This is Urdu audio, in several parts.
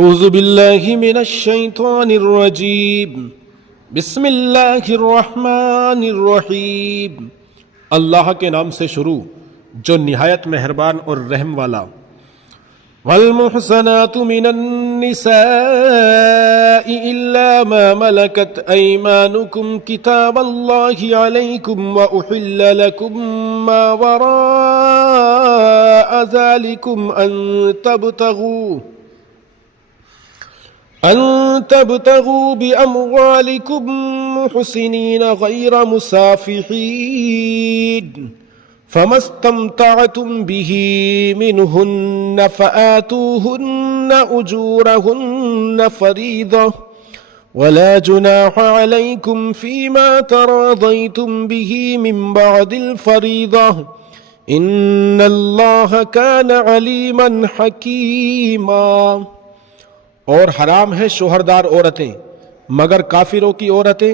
اعوذ باللہ من الشیطان الرجیم بسم اللہ الرحمن الرحیم۔ اللہ کے نام سے شروع جو نہایت مہربان اور رحم والا۔ والمحصنات من النساء الا ما ملكت ايمانكم كتاب الله عليكم واحل لكم ما وراء ذلكم أن تبتغوا بأموالكم محسنين غير مسافحين فما استمتعتم به منهن فآتوهن أجورهن فريضة ولا جناح عليكم فيما تراضيتم به من بعد الفريضة إن الله كان عليما حكيما۔ اور حرام ہے شوہردار عورتیں مگر کافروں کی عورتیں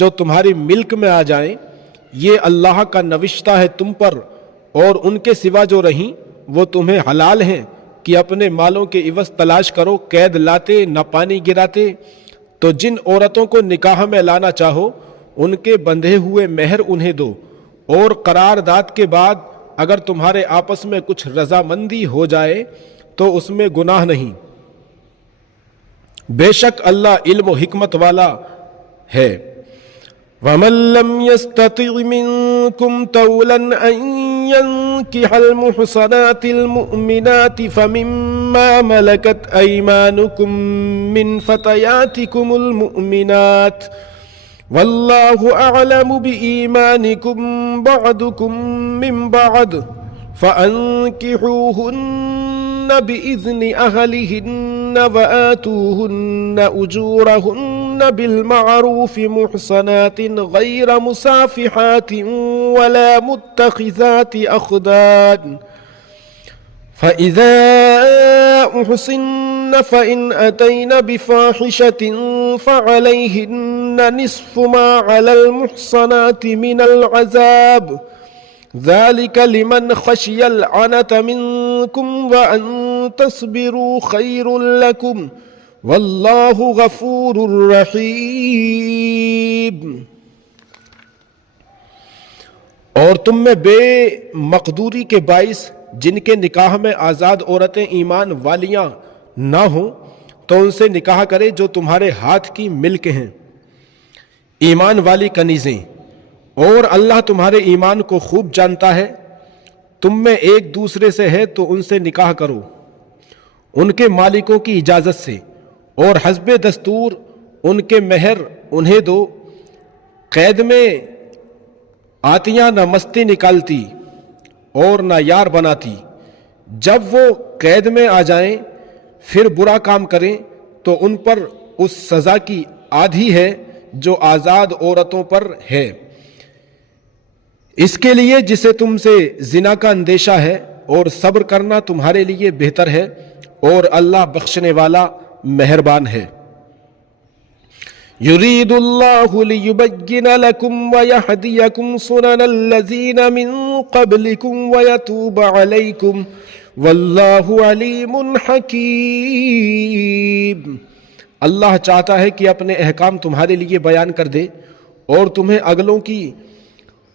جو تمہاری ملک میں آ جائیں، یہ اللہ کا نوشتہ ہے تم پر، اور ان کے سوا جو رہیں وہ تمہیں حلال ہیں کہ اپنے مالوں کے عوض تلاش کرو، قید لاتے نہ پانی گراتے۔ تو جن عورتوں کو نکاح میں لانا چاہو ان کے بندھے ہوئے مہر انہیں دو، اور قرارداد کے بعد اگر تمہارے آپس میں کچھ رضامندی ہو جائے تو اس میں گناہ نہیں، بے شک اللہ علم و حکمت والا ہے۔ وَمَن لَّمْ يَسْتَطِعْ مِنكُمْ طَوْلًا أَن يَنكِحَ الْمُحْصَنَاتِ الْمُؤْمِنَاتِ فَمِمَّا مَلَكَتْ أَيْمَانُكُم مِّن فَتَيَاتِكُمُ الْمُؤْمِنَاتِ وَاللَّهُ أَعْلَمُ بِإِيمَانِكُم بَعْضُكُم مِّن بَعْضٍ فَأَنكِحُوهُنَّ بِإِذْنِ أَهْلِهِنَّ وَآتُوهُنَّ أُجُورَهُنَّ بِالْمَعْرُوفِ مُحْصَنَاتٍ غَيْرَ مُسَافِحَاتٍ وَلَا مُتَّخِذَاتِ أَخْدَانٍ فَإِذَا أُحْصِنَّ فَإِنْ أَتَيْنَ بِفَاحِشَةٍ فَعَلَيْهِنَّ نِصْفُ مَا عَلَى الْمُحْصَنَاتِ مِنَ الْعَذَابِ ذَلِكَ لِمَنْ خَشِيَ الْعَنَتَ مِنكُمْ وَأَن تَصْبِرُوا خَيْرٌ لَكُمْ وَاللَّهُ غَفُورٌ رَحِيمٌ۔ اور تم میں بے مقدوری کے باعث جن کے نکاح میں آزاد عورتیں ایمان والیاں نہ ہوں تو ان سے نکاح کرے جو تمہارے ہاتھ کی ملک ہیں، ایمان والی کنیزیں، اور اللہ تمہارے ایمان کو خوب جانتا ہے۔ تم میں ایک دوسرے سے ہے تو ان سے نکاح کرو ان کے مالکوں کی اجازت سے، اور حسب دستور ان کے مہر انہیں دو۔ قید میں آتیاں نہ مستی نکالتی اور نہ یار بناتی، جب وہ قید میں آ جائیں پھر برا کام کریں تو ان پر اس سزا کی آدھی ہے جو آزاد عورتوں پر ہے، اس کے لیے جسے تم سے زنا کا اندیشہ ہے، اور صبر کرنا تمہارے لیے بہتر ہے، اور اللہ بخشنے والا مہربان ہے۔ یرید اللہ لیبین لکم ویہدیکم سنن الذین من قبلکم ویتوب علیکم واللہ علیم حکیم۔ اللہ چاہتا ہے کہ اپنے احکام تمہارے لیے بیان کر دے اور تمہیں اگلوں کی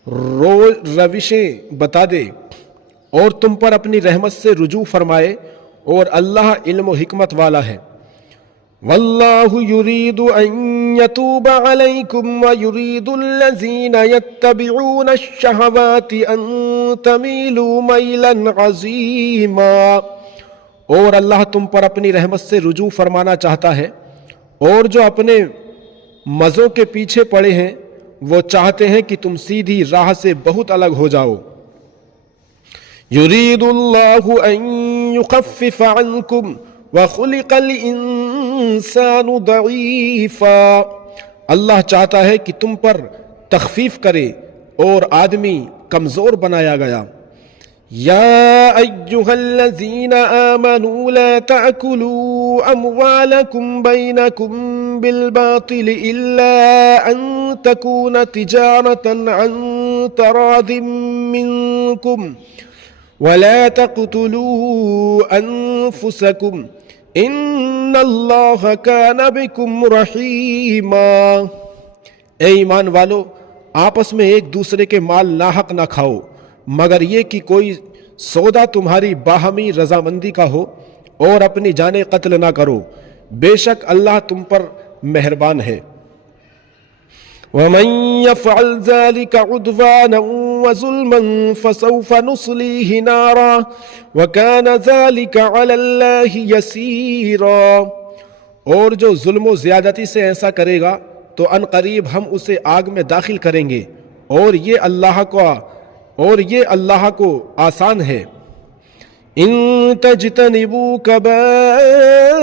روشیں بتا دے اور تم پر اپنی رحمت سے رجوع فرمائے، اور اللہ علم و حکمت والا ہے۔ واللہ یرید ان یتوب علیکم ویرید الذین یتبعون الشہوات ان تمیلوا میلا عظیما۔ اور اللہ تم پر اپنی رحمت سے رجوع فرمانا چاہتا ہے، اور جو اپنے مزوں کے پیچھے پڑے ہیں وہ چاہتے ہیں کہ تم سیدھی راہ سے بہت الگ ہو جاؤ۔ یرید اللہ ان یخفف عنکم وخلق الانسان ضعیفا۔ اللہ چاہتا ہے کہ تم پر تخفیف کرے اور آدمی کمزور بنایا گیا۔ یا ایہا الذین آمنوا لا تأکلوا اموالکم بینکم بالباطل الا ان تکون تجارة عن تراض منکم ولا تقتلوا انفسکم ان اللہ کان بکم رحیما۔ اے ایمان والو، آپس میں ایک دوسرے کے مال ناحق نہ کھاؤ مگر یہ کہ کوئی سودا تمہاری باہمی رضامندی کا ہو، اور اپنی جانیں قتل نہ کرو، بے شک اللہ تم پر مہربان ہے۔ وَمَن يَفْعَلْ ذَلِكَ عُدْوَانًا وَظُلْمًا فَسَوْفَ نُصْلِيهِ نَارًا وَكَانَ ذَلِكَ عَلَى اللَّهِ يَسِيرًا۔ اور جو ظلم و زیادتی سے ایسا کرے گا تو ان قریب ہم اسے آگ میں داخل کریں گے، اور یہ اللہ کو آسان ہے۔ ان تجتنبوا كبائر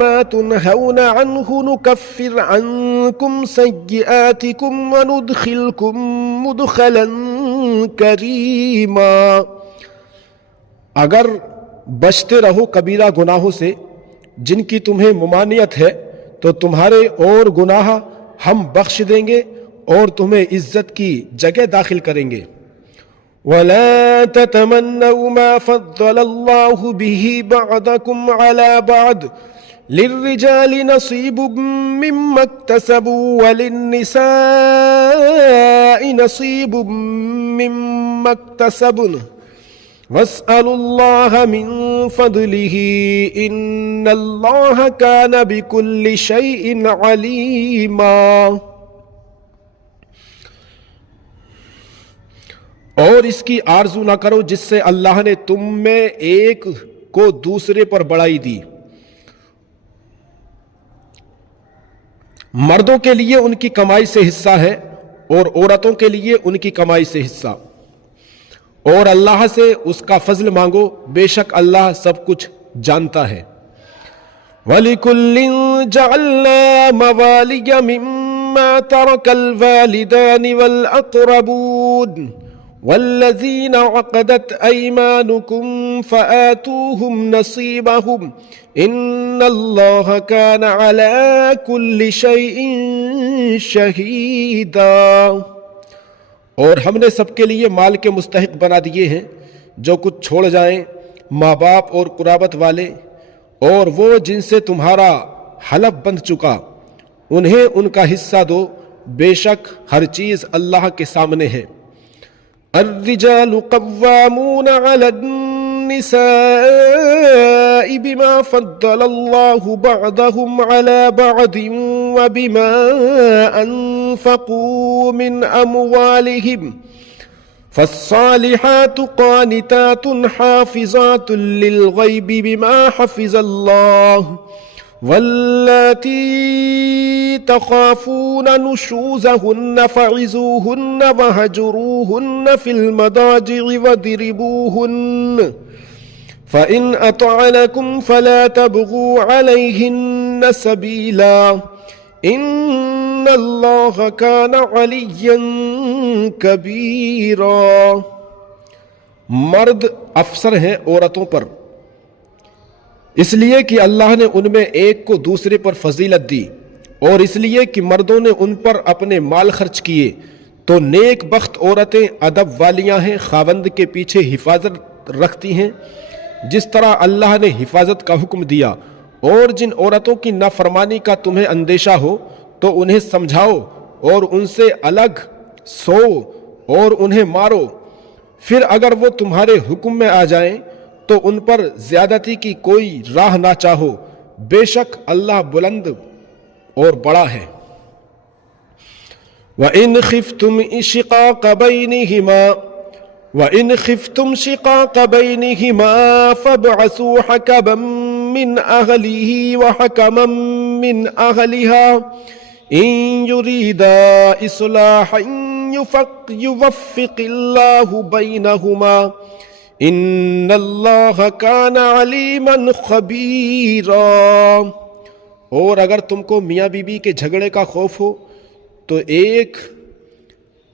ما تنهون عنه نكفر عنكم سيئاتكم وندخلكم مدخلا كريما۔ اگر بچتے رہو کبیرہ گناہوں سے جن کی تمہیں ممانعت ہے تو تمہارے اور گناہ ہم بخش دیں گے اور تمہیں عزت کی جگہ داخل کریں گے۔ وَلَا تَتَمَنَّوْا مَا فَضَّلَ اللَّهُ بِهِ بَعْضَكُمْ عَلَى بَعْضٍ لِلرِّجَالِ نَصِيبٌ مِّمَّا اكْتَسَبُوا وَلِلنِّسَاءِ نَصِيبٌ مِّمَّا اكْتَسَبْنَ وَاسْأَلُوا اللَّهَ مِن فَضْلِهِ إِنَّ اللَّهَ كَانَ بِكُلِّ شَيْءٍ عَلِيمًا۔ اور اس کی آرزو نہ کرو جس سے اللہ نے تم میں ایک کو دوسرے پر بڑائی دی۔ مردوں کے لیے ان کی کمائی سے حصہ ہے اور عورتوں کے لیے ان کی کمائی سے حصہ، اور اللہ سے اس کا فضل مانگو، بے شک اللہ سب کچھ جانتا ہے۔ وَلِكُلٍّ جَعَلْنَا مَوَالِيَ مِمَّا تَرَكَ الْوَالِدَانِ وَالْأَقْرَبُونَ وَالَّذِينَ عَقَدَتْ أَيْمَانُكُمْ فَآتُوهُمْ نَصِيبَهُمْ إِنَّ اللَّهَ كَانَ عَلَى كُلِّ شَيْءٍ شَهِيدًا۔ اور ہم نے سب کے لیے مال کے مستحق بنا دیے ہیں جو کچھ چھوڑ جائیں ماں باپ اور قرابت والے، اور وہ جن سے تمہارا حلف بندھ چکا، انہیں ان کا حصہ دو، بے شک ہر چیز اللہ کے سامنے ہے۔ الرجال قوامون على النساء بما فضل الله بعضهم على بعض وبما أنفقوا من أموالهم فالصالحات قانتات حافظات للغيب بما حفظ الله واللاتي تخافون نشوزهن فعظوهن وهجروهن في المضاجع واضربوهن فإن أطعنكم فلا تبغوا عليهن سبيلا إن الله كان عليا كبيرا۔ مرد افسر ہیں عورتوں پر اس لیے کہ اللہ نے ان میں ایک کو دوسرے پر فضیلت دی، اور اس لیے کہ مردوں نے ان پر اپنے مال خرچ کیے، تو نیک بخت عورتیں ادب والیاں ہیں، خاوند کے پیچھے حفاظت رکھتی ہیں جس طرح اللہ نے حفاظت کا حکم دیا۔ اور جن عورتوں کی نافرمانی کا تمہیں اندیشہ ہو تو انہیں سمجھاؤ اور ان سے الگ سو اور انہیں مارو، پھر اگر وہ تمہارے حکم میں آ جائیں تو ان پر زیادتی کی کوئی راہ نہ چاہو، بے شک اللہ بلند اور بڑا ہے۔ وَإِنْ خِفْتُمْ شِقَاقَ بَيْنِهِمَا فَابْعَثُوا حَكَمًا مِّنْ أَهْلِهِ وَحَكَمًا مِّنْ أَهْلِهَا إِنْ يُرِيدَا إِصْلَاحًا يُوَفِّقِ اللَّهُ بَيْنَهُمَا ان اللہ کان علیما خبیرا۔ اور اگر تم کو میاں بیوی کے جھگڑے کا خوف ہو تو ایک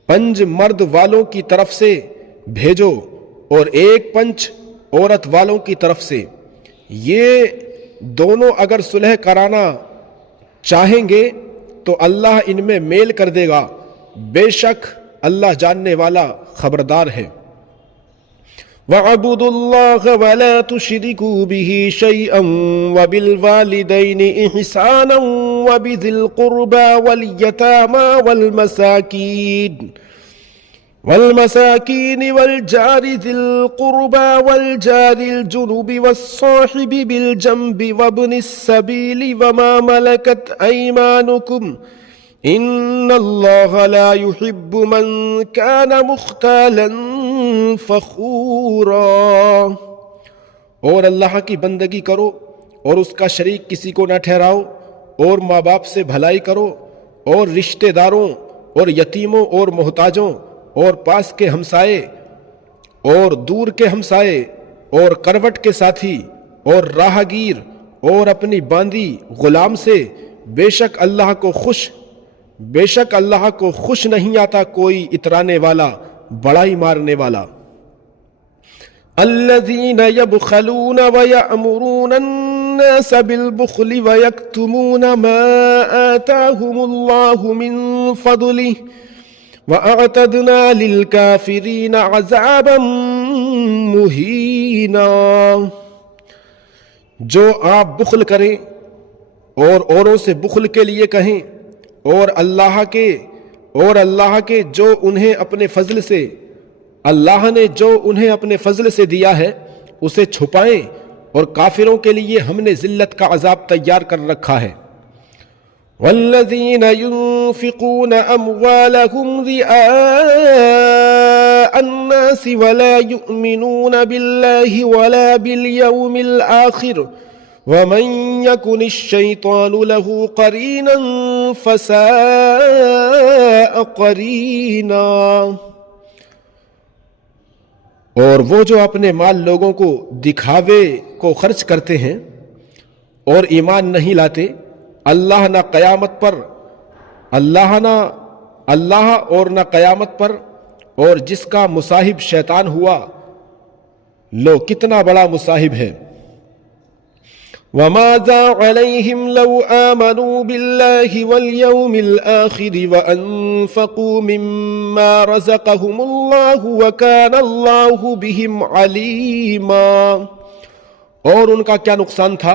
پنج مرد والوں کی طرف سے بھیجو اور ایک پنج عورت والوں کی طرف سے، یہ دونوں اگر صلح کرانا چاہیں گے تو اللہ ان میں میل کر دے گا، بے شک اللہ جاننے والا خبردار ہے۔ وَاعْبُدُوا اللَّهَ وَلَا تُشْرِكُوا بِهِ شَيْئًا وَبِالْوَالِدَيْنِ إِحْسَانًا وَبِذِي الْقُرْبَى وَالْيَتَامَى والمساكين والجار ذي القربى والجار الجنب والصاحب بالجنب وابن السبيل وما ملكت أيمانكم إن الله لا يحب من كان مختالا فخورا۔ اور اللہ کی بندگی کرو اور اس کا شریک کسی کو نہ ٹھہراؤ، اور ماں باپ سے بھلائی کرو، اور رشتہ داروں اور یتیموں اور محتاجوں اور پاس کے ہمسائے اور دور کے ہمسائے اور کروٹ کے ساتھی اور راہ گیر اور اپنی باندی غلام سے، بے شک اللہ کو خوش نہیں آتا کوئی اترانے والا، بڑائی مارنے والا۔ الذین یبخلون ویأمرون الناس بالبخل ویکتمون ما آتاهم اللہ من فضلہ وَأَعْتَدْنَا لِلْكَافِرِينَ عَذَابًا مُهِينًا۔ جو آپ بخل کریں اور اوروں سے بخل کے لیے کہیں، اور اللہ کے جو انہیں اپنے فضل سے، اللہ نے جو انہیں اپنے فضل سے دیا ہے اسے چھپائیں، اور کافروں کے لیے ہم نے ذلت کا عذاب تیار کر رکھا ہے۔ والذین ينفقون اموالهم رئاء الناس ولا يؤمنون بالله ولا باليوم الآخر ومن يكن الشيطان له قرينا فساء قرينا۔ اور وہ جو اپنے مال لوگوں کو دکھاوے کو خرچ کرتے ہیں اور ایمان نہیں لاتے، اللہ اور نہ قیامت پر، اور جس کا مصاحب شیطان ہوا، لو کتنا بڑا مصاحب ہے۔ وَمَاذَا عَلَيْهِمْ لَوْ آمَنُوا بِاللَّهِ وَالْيَوْمِ الْآخِرِ وَأَنفَقُوا مِمَّا رَزَقَهُمُ اللَّهُ وَكَانَ اللَّهُ بِهِمْ عَلِيمًا۔ اور ان کا کیا نقصان تھا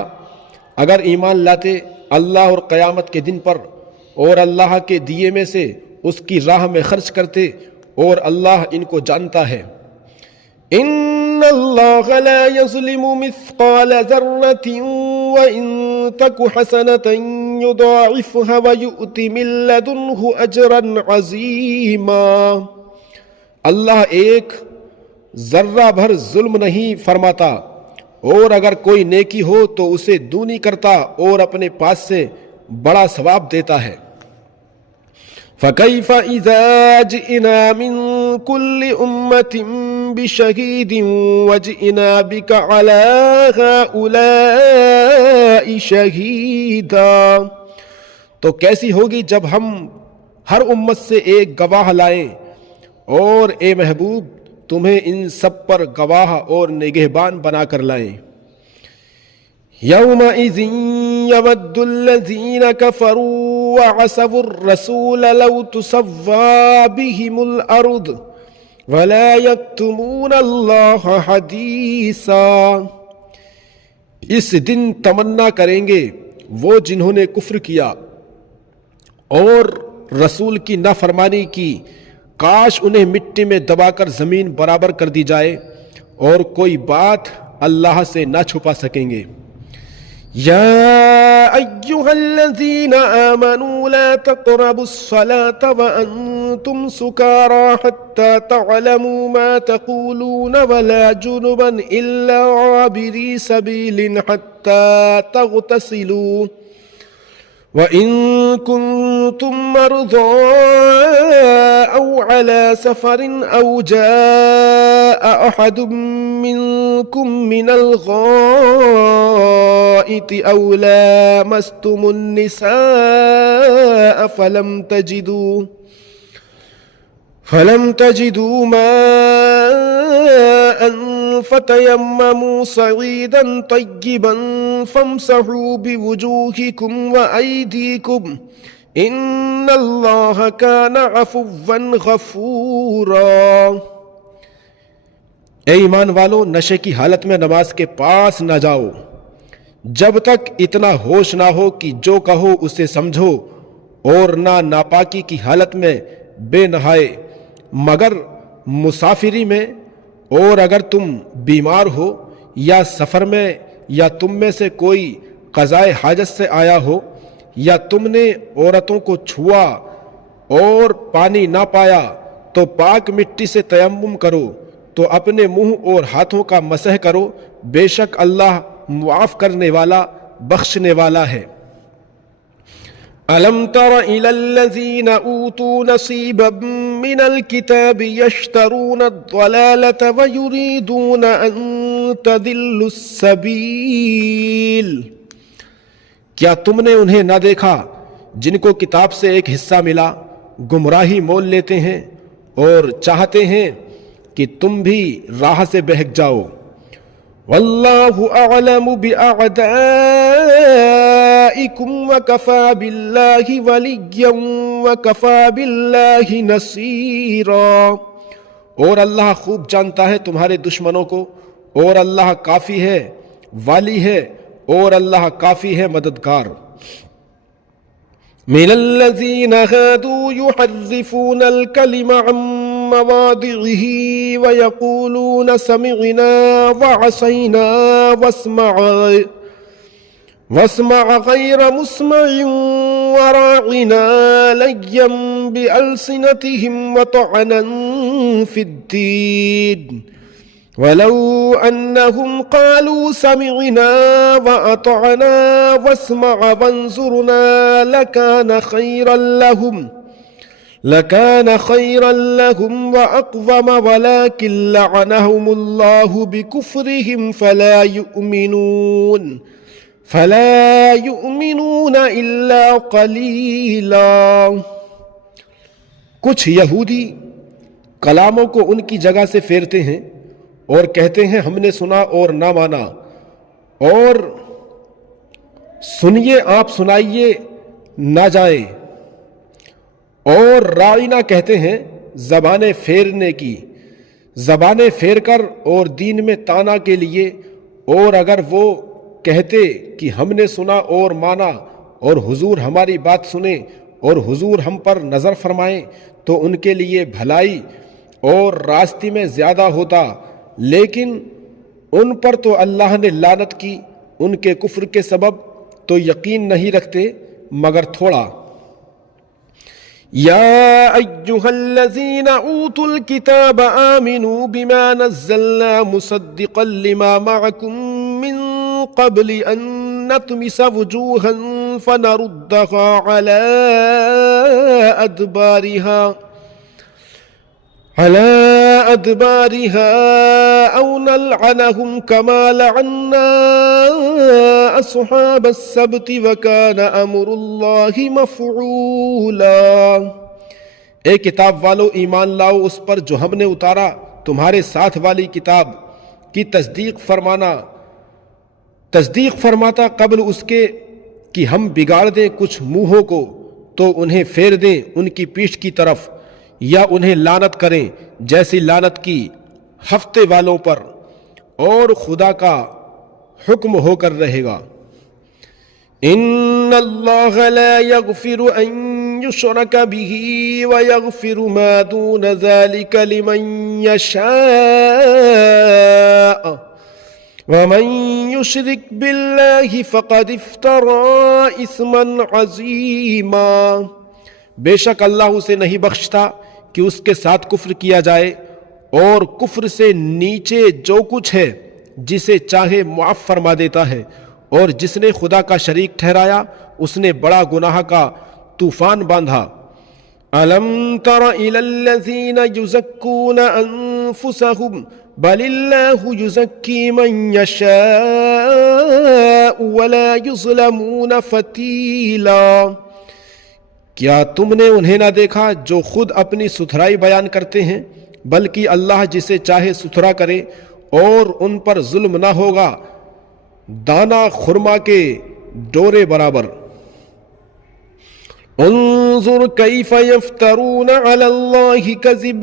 اگر ایمان لاتے اللہ اور قیامت کے دن پر، اور اللہ کے دیے میں سے اس کی راہ میں خرچ کرتے، اور اللہ ان کو جانتا ہے۔ ان اللہ لا یظلم مثقال ذرۃ وان تک حسنۃ یضاعفها ویؤت من لدنہ اجرا عظیما۔ اللہ ایک ذرہ بھر ظلم نہیں فرماتا، اور اگر کوئی نیکی ہو تو اسے دونی کرتا اور اپنے پاس سے بڑا ثواب دیتا ہے۔ فَكَيْفَ إِذَا جِئْنَا مِن كُلِّ أُمَّةٍ بِشَهِيدٍ وَجِئْنَا بِكَ عَلَى هَؤُلَاءِ شَهِيدًا۔ تو کیسی ہوگی جب ہم ہر امت سے ایک گواہ لائیں، اور اے محبوب تمہیں ان سب پر گواہ اور نگہبان بنا کر لائیں۔ یومئذ یود الذین کفروا وعصوا الرسول لو تسوی بهم الارض ولا یکتمون اللہ حدیثا۔ اس دن تمنا کریں گے وہ جنہوں نے کفر کیا اور رسول کی نافرمانی کی، کاش انہیں مٹی میں دبا کر زمین برابر کر دی جائے، اور کوئی بات اللہ سے نہ چھپا سکیں گے۔ یا ایھا الذین آمنوا لا تقربوا الصلاة وانتم سکارى حتى تعلموا ما تقولون ولا جنبا الا عابري سبيل حتى تغتسلوا وَإِن كُنتُم مَّرْضَىٰ أَوْ عَلَىٰ سَفَرٍ أَوْ جَاءَ أَحَدٌ مِّنكُم مِّنَ الْغَائِطِ أَوْ لَامَسْتُمُ النِّسَاءَ فَلَمْ تَجِدُوا مَاءً فَتَيَمَّمُوا صَعِيدًا طَيِّبًا فَامْسَحُوا بِوُجُوهِكُمْ وَأَيْدِيكُمْ إِنَّ اللَّهَ كَانَ عَفُوًّا غَفُورًا۔ اے ایمان والو، نشے کی حالت میں نماز کے پاس نہ جاؤ جب تک اتنا ہوش نہ ہو کہ جو کہو اسے سمجھو، اور نہ ناپاکی کی حالت میں بے نہائے مگر مسافری میں، اور اگر تم بیمار ہو یا سفر میں، یا تم میں سے کوئی قضائے حاجت سے آیا ہو، یا تم نے عورتوں کو چھوا اور پانی نہ پایا، تو پاک مٹی سے تیمم کرو، تو اپنے منہ اور ہاتھوں کا مسح کرو، بے شک اللہ معاف کرنے والا بخشنے والا ہے۔ أَلَمْ تَرَ إِلَى الَّذِينَ أُوتُوا نَصِيبًا مِّنَ الْكِتَابِ يَشْتَرُونَ الضَّلَالَةَ وَيُرِيدُونَ أَن تَضِلُّوا السَّبِيلَ، کیا تم نے انہیں نہ دیکھا جن کو کتاب سے ایک حصہ ملا، گمراہی مول لیتے ہیں اور چاہتے ہیں کہ تم بھی راہ سے بہک جاؤ۔ واللہ اعلم باعدائکم وکفی باللہ ولیا وکفی باللہ نصیرا، اور اللہ خوب جانتا ہے تمہارے دشمنوں کو، اور اللہ کافی ہے، والی ہے، اور اللہ کافی ہے مددگار۔ من الذین ہادوا یحرفون الکلم عن مواضعه ويقولون سمعنا وعصينا واسمع غير مسمع وراعنا ليا بألسنتهم وطعنا في الدين ولو أنهم قالوا سمعنا وأطعنا واسمع وانظرنا لكان خيرا لهم وأقوم ولكن لعنهم الله بكفرهم فلا يؤمنون إلا قليلا۔ کچھ یہودی کلاموں کو ان کی جگہ سے پھیرتے ہیں اور کہتے ہیں ہم نے سنا اور نہ مانا، اور سنیے آپ سنائیے نہ جائیں، اور راعینا کہتے ہیں زبانیں پھیرنے کی، زبانیں پھیر کر اور دین میں تانا کے لیے، اور اگر وہ کہتے کہ ہم نے سنا اور مانا اور حضور ہماری بات سنیں اور حضور ہم پر نظر فرمائیں تو ان کے لیے بھلائی اور راستے میں زیادہ ہوتا، لیکن ان پر تو اللہ نے لعنت کی ان کے کفر کے سبب، تو یقین نہیں رکھتے مگر تھوڑا۔ یا ایہا الذین اوتوا الکتاب آمنوا بما نزلنا مصدقا لما معکم من قبل ان نطمس وجوہا فنردها على أدبارها أو نلعنهم كما لعنا أصحاب السبت وكان أمر الله مفعولا۔ اے کتاب والو، ایمان لاؤ اس پر جو ہم نے اتارا تمہارے ساتھ والی کتاب کی تصدیق فرماتا قبل اس کے کہ ہم بگاڑ دیں کچھ منہوں کو، تو انہیں پھیر دیں ان کی پیٹھ کی طرف، یا انہیں لعنت کریں جیسی لعنت کی ہفتے والوں پر، اور خدا کا حکم ہو کر رہے گا۔ ان اللہ لا یغفر ان یشرک به ویغفر ما دون ذلک لمن یشاء ومن یشرک باللہ فقد افترى اثما عظیما۔ بے شک اللہ اسے نہیں بخشتا کہ اس کے ساتھ کفر کیا جائے، اور کفر سے نیچے جو کچھ ہے جسے چاہے معاف فرما دیتا ہے، اور جس نے خدا کا شریک ٹھہرایا اس نے بڑا گناہ کا طوفان باندھا۔ الم تر الی الذین یزکون انفسهم بل اللہ یزکی من یشاء ولا یظلمون فتیلا۔ کیا تم نے انہیں نہ دیکھا جو خود اپنی ستھرائی بیان کرتے ہیں، بلکہ اللہ جسے چاہے ستھرا کرے اور ان پر ظلم نہ ہوگا دانہ خرما کے ڈورے برابر۔ انظر کیف یفترون علی اللہ کذب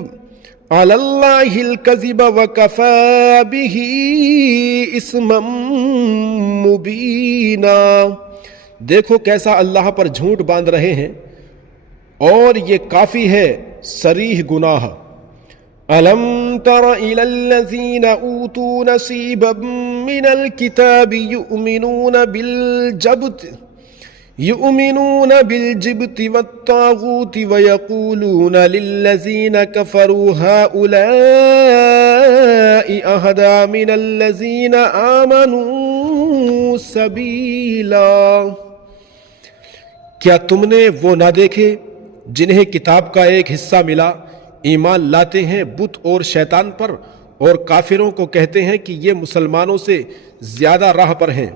علی اللہ الکذب وکفی بہ اثما مبینا، دیکھو کیسا اللہ پر جھوٹ باندھ رہے ہیں اور یہ کافی ہے صریح گناہ۔ أَلَمْ تَرَ إِلَى الَّذِينَ أُوتُوا نَصِيبًا مِّنَ الْكِتَابِ يُؤْمِنُونَ بِالْجِبْتِ وَالطَّاغُوتِ وَيَقُولُونَ لِلَّذِينَ كَفَرُوا هَؤُلَاءِ أَهْدَىٰ مِنَ الَّذِينَ آمَنُوا سَبِيلًا، کیا تم نے وہ نہ دیکھے جنہیں کتاب کا ایک حصہ ملا، ایمان لاتے ہیں بت اور شیطان پر، اور کافروں کو کہتے ہیں کہ یہ مسلمانوں سے زیادہ راہ پر ہیں۔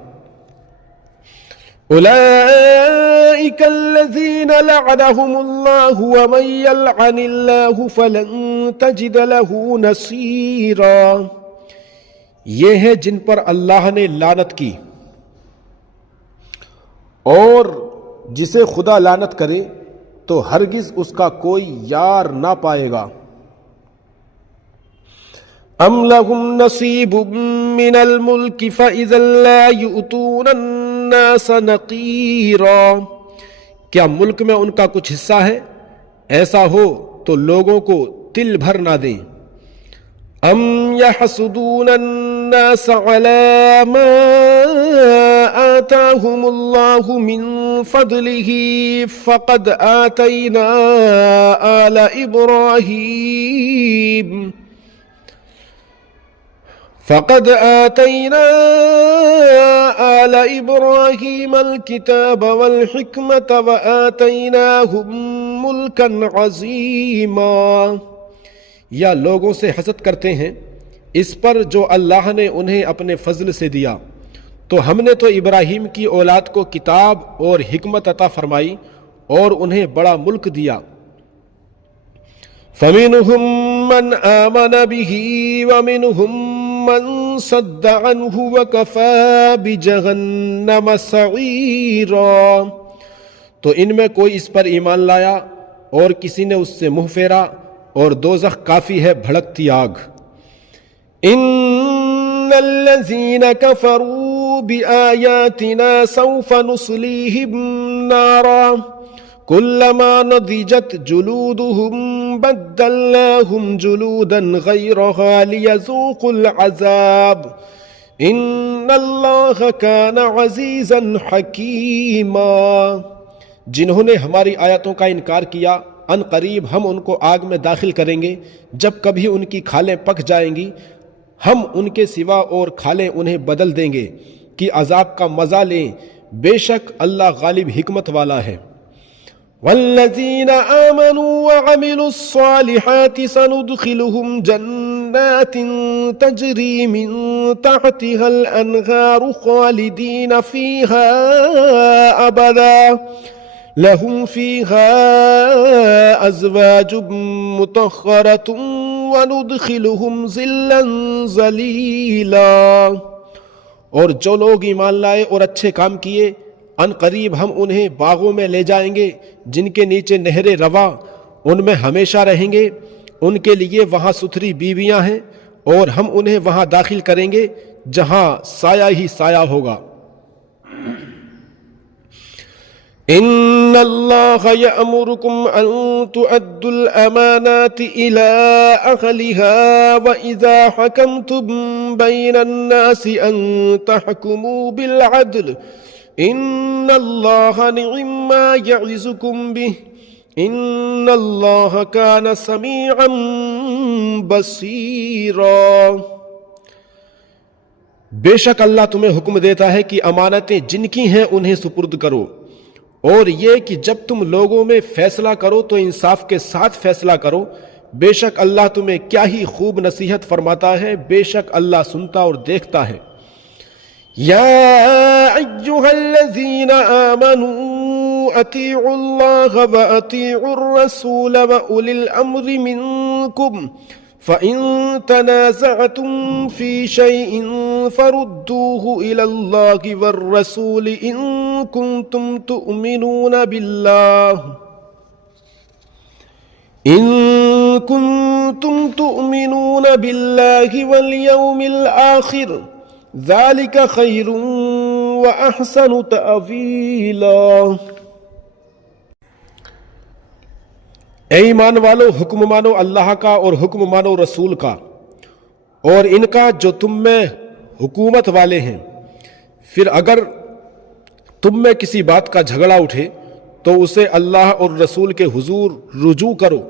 اولئک الذین لعنهم اللہ ومن یلعن اللہ فلن تجد له نصیرا، یہ ہیں جن پر اللہ نے لعنت کی، اور جسے خدا لعنت کرے تو ہرگز اس کا کوئی یار نہ پائے گا۔ ام لهم نصیب من الملک فاذا لا یؤتون الناس نقیرا، کیا ملک میں ان کا کچھ حصہ ہے؟ ایسا ہو تو لوگوں کو تل بھر نہ دیں۔ ام یحسدون الناس علی ما آتاهم اللہ من فضلہ فقد آتینا آل ابراہیم الکتاب والحکمت وآتیناہم ملکا عظیما، یا لوگوں سے حسد کرتے ہیں اس پر جو اللہ نے انہیں اپنے فضل سے دیا، تو ہم نے تو ابراہیم کی اولاد کو کتاب اور حکمت عطا فرمائی اور انہیں بڑا ملک دیا۔ فَمِنْهُمْ مَنْ آمَنَ بِهِ وَمِنْهُمْ مَنْ صَدَّ عَنْهُ وَكَفَى بِجَهَنَّمَ سَعِيرًا، تو ان میں کوئی اس پر ایمان لایا اور کسی نے اس سے منہ پھیرا، اور دوزخ کافی ہے بھڑکتی آگ۔ ان الذین کفروا بآیاتنا سوف نصلیہم نارا کلما نضجت جلودہم بدلناہم جلودا غیرہا لیذوقوا العذاب ان اللہ کان عزیزا حکیما، جنہوں نے ہماری آیتوں کا انکار کیا ان قریب ہم ان کو آگ میں داخل کریں گے، جب کبھی ان کی کھالیں پک جائیں گی ہم ان کے سوا اور کھالیں انہیں بدل دیں گے کہ عذاب کا مزہ لیں، بے شک اللہ غالب حکمت والا ہے۔ والذین آمنوا وعملوا الصالحات سندخلهم جنات تجری من تحتها الانہار خالدین فیہا ابدا لهم فيها ازواج مطہرۃ وندخلهم ظلا ظلیلا، اور جو لوگ ایمان لائے اور اچھے کام کیے ان قریب ہم انہیں باغوں میں لے جائیں گے جن کے نیچے نہریں رواں، ان میں ہمیشہ رہیں گے، ان کے لیے وہاں ستھری بیویاں ہیں، اور ہم انہیں وہاں داخل کریں گے جہاں سایہ ہی سایہ ہوگا۔ ان اللہ یأمرکم ان تؤدوا الامانات الى اہلها واذا حکمتم بین الناس ان تحکموا بالعدل ان اللہ نعم ما یعظکم بہ ان اللہ کان سمیعا بصیرا، بے شک اللہ تمہیں حکم دیتا ہے کہ امانتیں جن کی ہیں انہیں سپرد کرو، اور یہ کہ جب تم لوگوں میں فیصلہ کرو تو انصاف کے ساتھ فیصلہ کرو، بے شک اللہ تمہیں کیا ہی خوب نصیحت فرماتا ہے، بے شک اللہ سنتا اور دیکھتا ہے۔ یا ایہا الذین آمنوا اطیعوا اللہ واطیعوا الرسول واولی الامر منکم فَإِن تَنَازَعْتُمْ فِي شَيْءٍ فَرُدُّوهُ إِلَى اللَّهِ وَالرَّسُولِ إِن كُنتُمْ تُؤْمِنُونَ بِاللَّهِ كنتم تؤمنون بالله واليوم الآخر ذلك خير وأحسن تأويلا۔ اے ایمان والو، حکم مانو اللہ کا اور حکم مانو رسول کا اور ان کا جو تم میں حکومت والے ہیں۔ پھر اگر تم میں کسی بات کا جھگڑا اٹھے تو اسے اللہ اور رسول کے حضور رجوع کرو،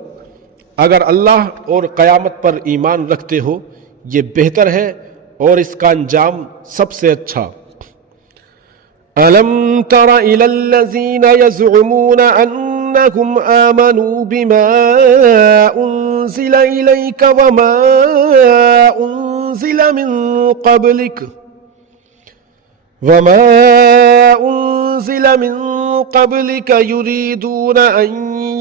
اگر اللہ اور قیامت پر ایمان رکھتے ہو، یہ بہتر ہے اور اس کا انجام سب سے اچھا۔ أَلَمْ تَرَ إِلَى الَّذِينَ يَزْعُمُونَ أَنَّهُمْ آمَنُوا بِمَا أُنزِلَ إِلَيْكَ وَمَا أُنزِلَ مِن قَبْلِكَ يُرِيدُونَ أَن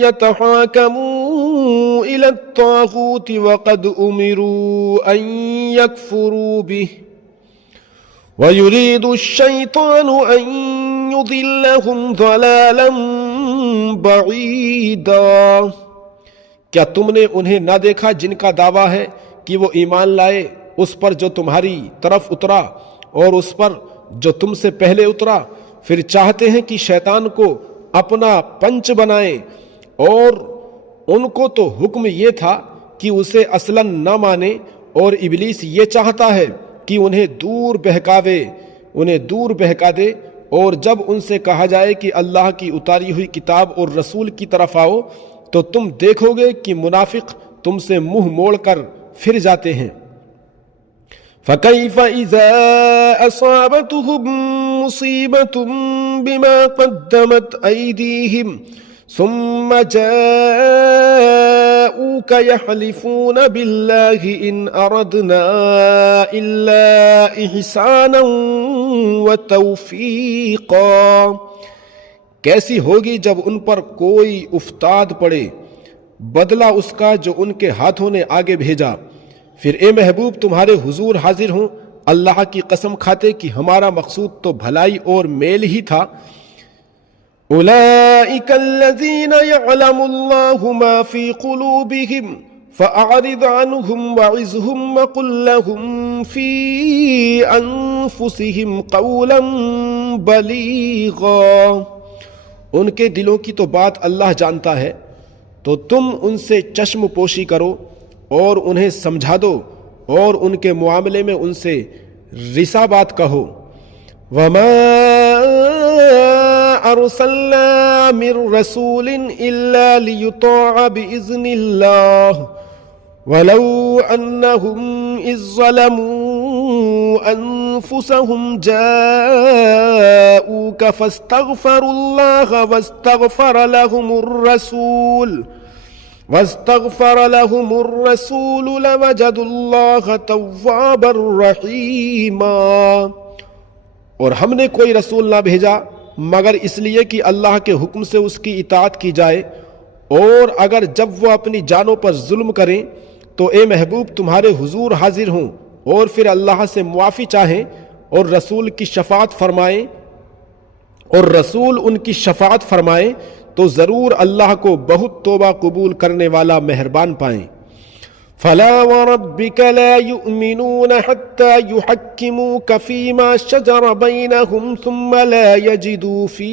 يَتَحَاكَمُوا إِلَى الطَّاغُوتِ وَقَدْ أُمِرُوا أَن يَكْفُرُوا بِهِ وَيُرِيدُ الشَّيْطَانُ أَن يُضِلَّهُمْ ضَلَالًا بَعِيدًا۔ کیا تم نے انہیں نہ دیکھا جن کا دعویٰ ہے کہ وہ ایمان لائے اس پر جو تمہاری طرف اترا اور اس پر جو تم سے پہلے اترا، پھر چاہتے ہیں کہ شیطان کو اپنا پنچ بنائیں، اور ان کو تو حکم یہ تھا کہ اسے اصلاً نہ مانے، اور ابلیس یہ چاہتا ہے کہ انہیں دور بہکا دے، اور جب ان سے کہا جائے کہ اللہ کی اتاری ہوئی کتاب اور رسول کی طرف آؤ تو تم دیکھو گے کہ منافق تم سے منہ موڑ کر پھر جاتے ہیں۔ فَكَيْفَ إِذَا أَصَابَتْهُم مُّصِيبَةٌ بِمَا قَدَّمَتْ أَيْدِيهِمْ ثُمَّ جَاءُوكَ يَحْلِفُونَ بِاللَّهِ إِنْ أَرَدْنَا إِلَّا إِحْسَانًا وَتَوْفِيقًا۔ کیسی ہوگی جب ان پر کوئی افتاد پڑے، بدلہ اس کا جو ان کے ہاتھوں نے آگے بھیجا۔ پھر اے محبوب تمہارے حضور حاضر ہوں اللہ کی قسم کھاتے کہ ہمارا مقصود تو بھلائی اور میل ہی تھا۔ اولئک الذین یعلم اللہ ما فی قلوبہم فاعرض عنہم وعظہم وقل لہم فی انفسہم قولا بلیغا۔ ان کے دلوں کی تو بات اللہ جانتا ہے، تو تم ان سے چشم پوشی کرو اور انہیں سمجھا دو، اور ان کے معاملے میں ان سے رسا بات کہو۔ وَمَا أَرْسَلْنَا مِن رَّسُولٍ إِلَّا لِيُطَاعَ بِإِذْنِ اللَّهِ وَلَوْ أَنَّهُمْ إِذ ظَّلَمُوا أَنفُسَهُمْ جَاءُوكَ فَاسْتَغْفَرُوا اللَّهَ واستغفر لهم الرسول لوجدوا الله توابا رحیما۔ اور ہم نے کوئی رسول نہ بھیجا مگر اس لیے کہ اللہ کے حکم سے اس کی اطاعت کی جائے، اور اگر جب وہ اپنی جانوں پر ظلم کریں تو اے محبوب تمہارے حضور حاضر ہوں اور پھر اللہ سے معافی چاہیں اور رسول ان کی شفاعت فرمائیں تو ضرور اللہ کو بہت توبہ قبول کرنے والا مہربان پائیں۔ فَلَا وَرَبِّكَ لَا يُؤْمِنُونَ حَتَّى يُحَكِّمُوكَ فِي مَا شَجَرَ بَيْنَهُمْ ثُمَّ لَا يَجِدُوا فِي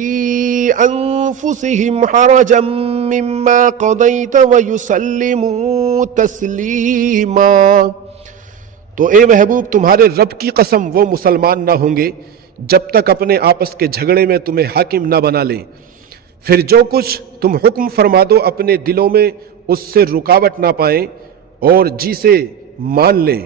أَنفُسِهِمْ حَرَجًا مِّمَّا قَضَيْتَ وَيُسَلِّمُوا تَسْلِيمًا۔ تو اے محبوب تمہارے رب کی قسم وہ مسلمان نہ ہوں گے جب تک اپنے آپس کے جھگڑے میں تمہیں حاکم نہ بنا لیں، پھر جو کچھ تم حکم فرما دو اپنے دلوں میں اس سے رکاوٹ نہ پائیں اور جی سے مان لیں۔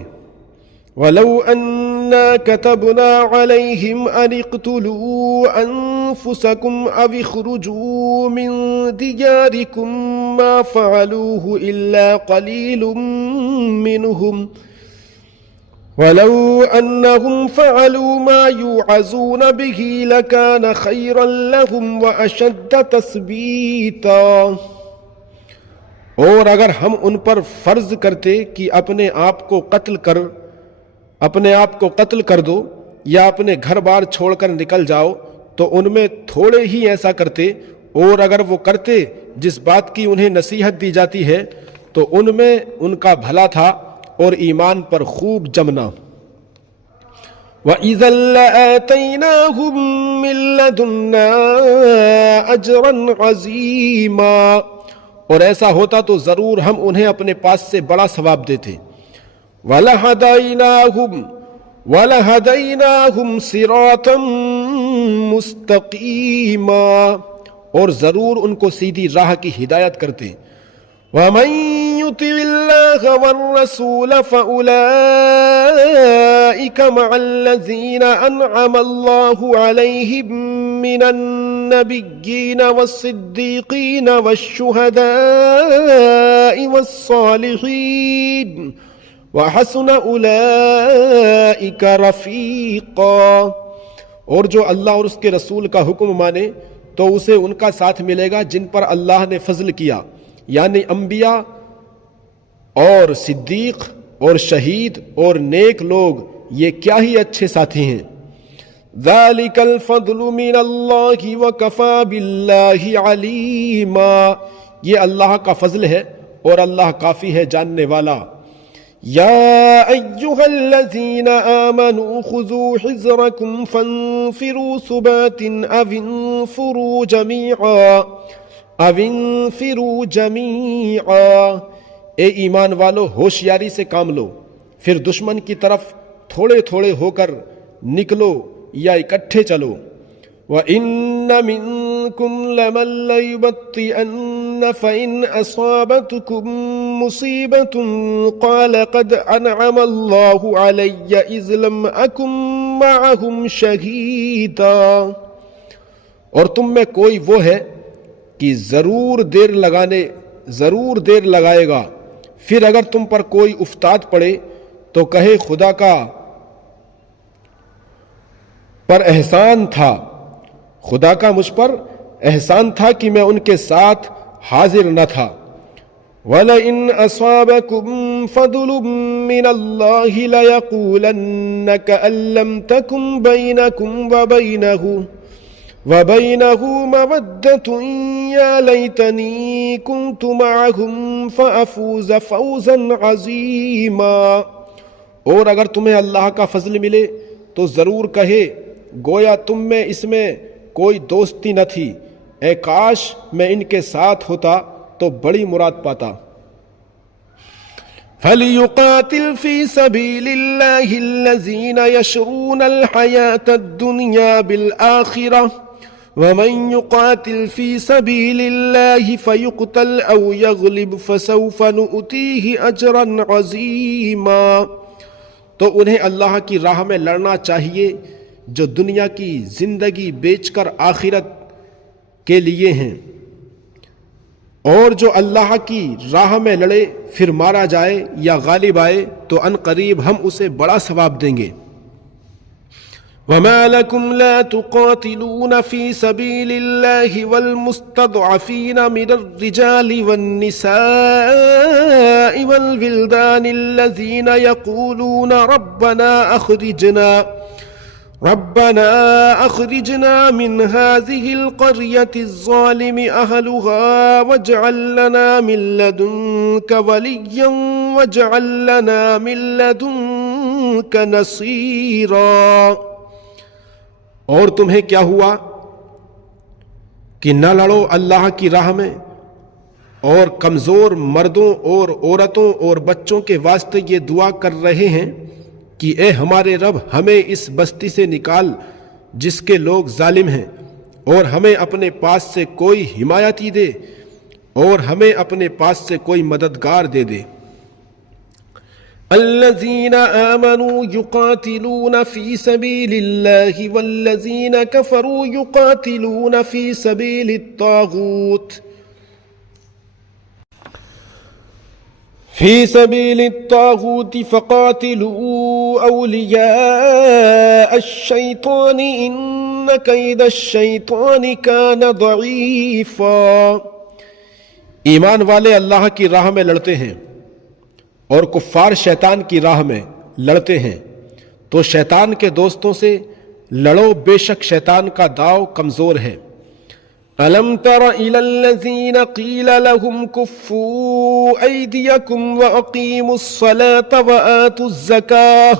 وَلَوْ أَنَّا كَتَبْنَا عَلَيْهِمْ أَنِ اقْتُلُوا أَنفُسَكُمْ أَوِ اخْرُجُوا مِن دِيَارِكُمْ مَا فَعَلُوهُ إِلَّا قَلِيلٌ مِّنْهُمْ وَلَوْ أَنَّهُمْ فَعَلُوا مَا يُوعَظُونَ بِهِ لَكَانَ خَيْرًا لَهُمْ وَأَشَدَّ تَثْبِيتًا۔ اور اگر ہم ان پر فرض کرتے کہ اپنے آپ کو قتل کر دو یا اپنے گھر بار چھوڑ کر نکل جاؤ تو ان میں تھوڑے ہی ایسا کرتے، اور اگر وہ کرتے جس بات کی انہیں نصیحت دی جاتی ہے تو ان میں ان کا بھلا تھا اور ایمان پر خوب جمنا. وَإِذًا لَآتَيْنَاهُم مِّن لَّدُنَّا أَجْرًا عَظِيمًا، اور ایسا ہوتا تو ضرور ہم انہیں اپنے پاس سے بڑا ثواب دیتے. وَلَهَدَيْنَاهُمْ صِرَاطًا مُسْتَقِيمًا، اور ضرور ان کو سیدھی راہ کی ہدایت کرتے. وَمَن يُطِعِ اللَّهَ وَالرَّسُولَ فَأُولَئِكَ مَعَ الَّذِينَ أَنْعَمَ اللَّهُ عَلَيْهِم مِّنَ النَّبِيِّينَ وَالصِّدِّيقِينَ وَالشُّهَدَاءِ وَالصَّالِحِينَ وَحَسُنَ أُولَئِكَ رَفِيقًا، اور جو اللہ اور اس کے رسول کا حکم مانے تو اسے ان کا ساتھ ملے گا جن پر اللہ نے فضل کیا، یعنی انبیاء اور صدیق اور شہید اور نیک لوگ، یہ کیا ہی اچھے ساتھی ہیں. ذَلِكَ الْفَضْلُ مِنَ اللَّهِ وَكَفَى بِاللَّهِ عَلِيمًا، یہ اللہ کا فضل ہے اور اللہ کافی ہے جاننے والا. يَا أَيُّهَا الَّذِينَ آمَنُوا خُذُوا حِذْرَكُمْ فَانفِرُوا ثُبَاتٍ أَوِ انفِرُوا جَمِيعًا، اے ایمان والو ہوشیاری سے کام لو، پھر دشمن کی طرف تھوڑے تھوڑے ہو کر نکلو یا اکٹھے چلو. وَإِنَّ مِنكُمْ لَمَن لَّيُبَطِّئَنَّ فَإِنْ أَصَابَتْكُم مُّصِيبَةٌ قَالَ قَدْ أَنْعَمَ اللَّهُ عَلَيَّ إِذْ لَمْ أَكُن مَّعَهُمْ شَهِيدًا، اور تم میں کوئی وہ ہے کہ ضرور دیر لگائے گا، پھر اگر تم پر کوئی افتاد پڑے تو کہے خدا کا مجھ پر احسان تھا کہ میں ان کے ساتھ حاضر نہ تھا. وَلَئِنْ أَصَابَكُمْ فَضْلٌ مِّنَ اللَّهِ لَيَقُولَنَّ كَأَن لَّمْ تَكُن بَيْنَكُمْ وَبَيْنَهُ مَوَدَّةٌ يَا لَيْتَنِي كُنتُ مَعَهُمْ فَأَفُوزَ فَوْزًا عَظِيمًا، اور اگر تمہیں اللہ کا فضل ملے تو ضرور کہے گویا تم میں اس میں کوئی دوستی نہ تھی، اے کاش میں ان کے ساتھ ہوتا تو بڑی مراد پاتا. فَلْيُقَاتِلْ فِي سَبِيلِ اللَّهِ الَّذِينَ يَشْرُونَ الْحَيَاةَ الدُّنْيَا بِالْآخِرَةِ وَمَنْ يُقَاتِلْ فِي سَبِيلِ اللَّهِ فَيُقْتَلْ أَوْ يَغْلِبْ فَسَوْفَ نُؤْتِيهِ أَجْرًا عَظِيمًا، تو انہیں اللہ کی راہ میں لڑنا چاہیے جو دنیا کی زندگی بیچ کر آخرت کے لیے ہیں، اور جو اللہ کی راہ میں لڑے پھر مارا جائے یا غالب آئے تو ان قریب ہم اسے بڑا ثواب دیں گے. وَمَا لَكُمْ لَا تُقَاتِلُونَ فِي سَبِيلِ اللَّهِ وَالْمُسْتَضْعَفِينَ مِنَ الرِّجَالِ وَالنِّسَاءِ وَالْوِلْدَانِ الَّذِينَ يَقُولُونَ رَبَّنَا أَخْرِجْنَا مِنْ هَٰذِهِ الْقَرْيَةِ الظَّالِمِ أَهْلُهَا وَاجْعَل لَّنَا مِن لَّدُنكَ وَلِيًّا وَاجْعَل لَّنَا مِن لَّدُنكَ نَصِيرًا، اور تمہیں کیا ہوا کہ نہ لڑو اللہ کی راہ میں، اور کمزور مردوں اور عورتوں اور بچوں کے واسطے یہ دعا کر رہے ہیں کہ اے ہمارے رب ہمیں اس بستی سے نکال جس کے لوگ ظالم ہیں، اور ہمیں اپنے پاس سے کوئی حمایتی دے اور ہمیں اپنے پاس سے کوئی مددگار دے دے. الذين آمنوا يقاتلون في سبيل الله والذين كفروا يقاتلون في سبيل الطاغوت فقاتلوا أولياء الشيطان إن كيد الشيطان كان ضعيفا، ایمان والے اللہ کی راہ میں لڑتے ہیں اور کفار شیطان کی راہ میں لڑتے ہیں، تو شیطان کے دوستوں سے لڑو، بے شک شیطان کا داؤ کمزور ہے. أَلَمْ تَرَ إِلَى الَّذِينَ قِيلَ لَهُمْ كُفُّوا أيديكم وأقيموا الصلاة وآتوا الزكاة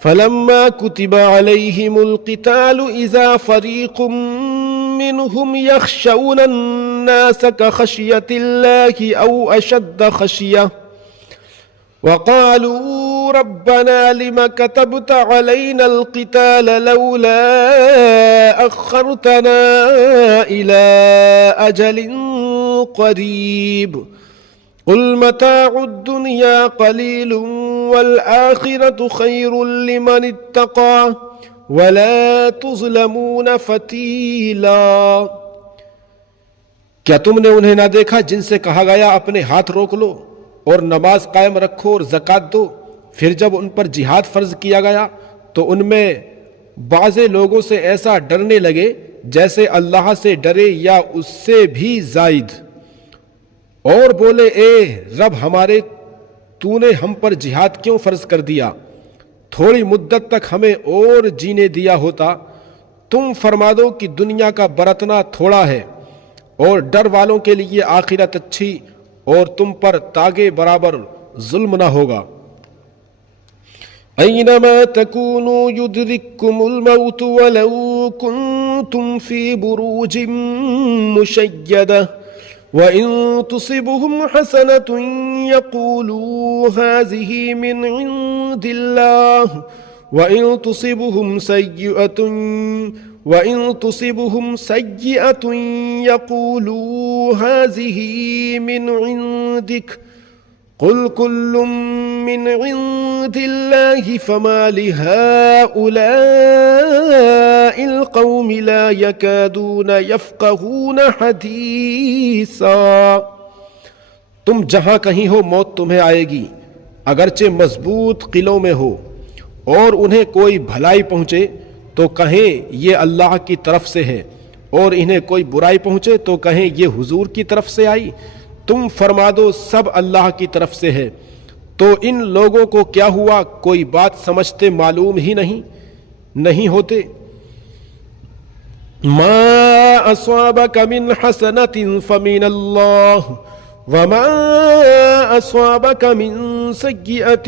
فلما كتب عليهم القتال إذا فريق منهم يخشون الناس كخشية الله أو أشد خشية وقالوا ربنا لم كتبت علينا القتال لولا أخرتنا إلى أجل قريب قل متاع الدنيا قليل والآخرة خير لمن اتقى ولا تظلمون فتیلا۔ کیا تم نے انہیں نہ دیکھا جن سے کہا گیا اپنے ہاتھ روک لو اور نماز قائم رکھو اور زکوٰۃ دو، پھر جب ان پر جہاد فرض کیا گیا تو ان میں بعض لوگوں سے ایسا ڈرنے لگے جیسے اللہ سے ڈرے یا اس سے بھی زائد، اور بولے اے رب ہمارے، تو نے ہم پر جہاد کیوں فرض کر دیا؟ تھوڑی مدت تک ہمیں اور جینے دیا ہوتا۔ تم فرما دو کہ دنیا کا برتنا تھوڑا ہے اور ڈر والوں کے لیے آخرت اچھی، اور تم پر تاگے برابر ظلم نہ ہوگا۔ اینما تکونوا یدرککم الموت ولو کنتم فی بروج مشیدہ وَإِن تُصِبْهُمْ حَسَنَةٌ يَقُولُوا هَٰذِهِ مِنْ عِندِ اللَّهِ وَإِن تُصِبْهُمْ سَيِّئَةٌ يَقُولُوا هَٰذِهِ مِنْ عِندِكَ قُلْ كُلٌّ مِّنْ عِندِ اللَّهِ فَمَا لِهَٰؤُلَاءِ الْقَوْمِ لَا يَكَادُونَ يَفْقَهُونَ حَدِيثًا۔ تم جہاں کہیں ہو موت تمہیں آئے گی، اگرچہ مضبوط قلعوں میں ہو، اور انہیں کوئی بھلائی پہنچے تو کہیں یہ اللہ کی طرف سے ہے، اور انہیں کوئی برائی پہنچے تو کہیں یہ حضور کی طرف سے آئی۔ تم فرما دو سب اللہ کی طرف سے ہے۔ تو ان لوگوں کو کیا ہوا، کوئی بات سمجھتے معلوم ہی نہیں ہوتے۔ ما اصابک من حسنۃ فمن اللہ وما اصابک من سیئۃ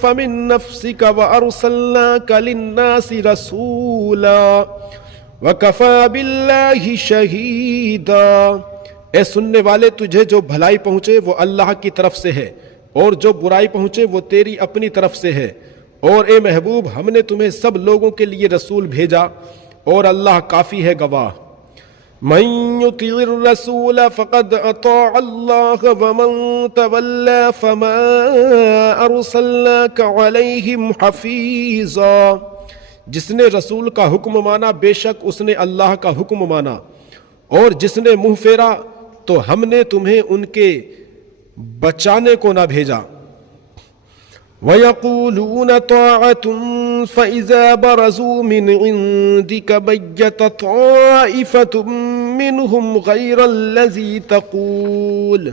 فمن نفسک وارسلناک للناس رسولا وکفی باللہ شہیدا۔ اے سننے والے، تجھے جو بھلائی پہنچے وہ اللہ کی طرف سے ہے، اور جو برائی پہنچے وہ تیری اپنی طرف سے ہے، اور اے محبوب ہم نے تمہیں سب لوگوں کے لیے رسول بھیجا، اور اللہ کافی ہے گواہ۔ من یطع الرسول فقد اطاع اللہ ومن تولی فما ارسلناک علیہم حفیظا۔ جس نے رسول کا حکم مانا بے شک اس نے اللہ کا حکم مانا، اور جس نے منہ پھیرا تو ہم نے تمہیں ان کے بچانے کو نہ بھیجا۔ وَيَقُولُونَ طَاعَةٌ فَإِذَا بَرَزُوا مِنْ عِنْدِكَ بَيَّتَ طَائِفَةٌ مِّنْهُمْ غَيْرَ الَّذِي تَقُولُ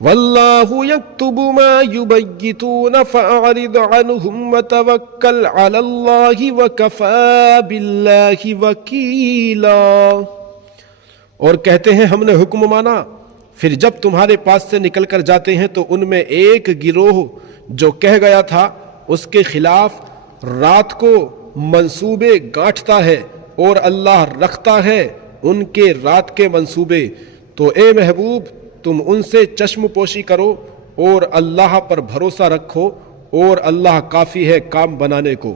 وَاللَّهُ يَكْتُبُ مَا يُبَيِّتُونَ فَأَعْرِضْ عَنْهُمْ وَتَوَكَّلْ عَلَى اللَّهِ وَكَفَى بِاللَّهِ وَكِيلًا۔ اور کہتے ہیں ہم نے حکم مانا، پھر جب تمہارے پاس سے نکل کر جاتے ہیں تو ان میں ایک گروہ جو کہہ گیا تھا اس کے خلاف رات کو منصوبے گاٹھتا ہے، اور اللہ رکھتا ہے ان کے رات کے منصوبے۔ تو اے محبوب تم ان سے چشم پوشی کرو اور اللہ پر بھروسہ رکھو، اور اللہ کافی ہے کام بنانے کو۔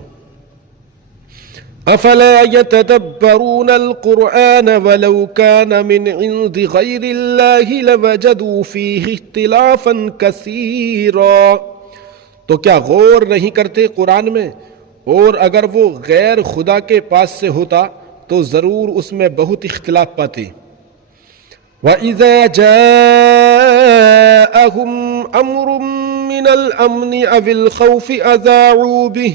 افلا يتدبرون القرآن ولو كان من عند غير الله لوجدوا فيه اختلافا كثيرا۔ تو کیا غور نہیں کرتے قرآن میں؟ اور اگر وہ غیر خدا کے پاس سے ہوتا تو ضرور اس میں بہت اختلاف پاتے۔ وَإِذَا جَاءَهُمْ أَمْرٌ مِّنَ الْأَمْنِ أَوِ الْخَوْفِ أَذَاعُوا بِهِ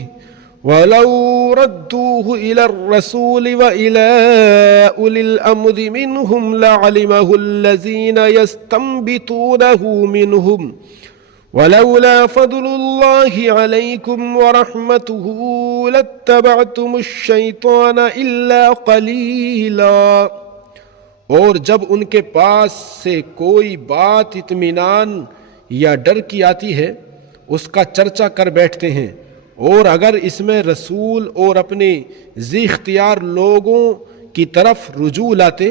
وَلَوْ رَدُّوهُ إِلَى الرَّسُولِ وَإِلَى أُولِي الْأَمْرِ مِنْهُمْ لَعَلِمَهُ الَّذِينَ يَسْتَنبِطُونَهُ مِنْهُمْ وَلَوْلَا فَضْلُ اللَّهِ عَلَيْكُمْ وَرَحْمَتُهُ لَاتَّبَعْتُمُ الشَّيْطَانَ إِلَّا قَلِيلًا۔ اور جب ان کے پاس سے کوئی بات اطمینان یا ڈر کی آتی ہے اس کا چرچا کر بیٹھتے ہیں، اور اگر اس میں رسول اور اپنے ذی اختیار لوگوں کی طرف رجوع لاتے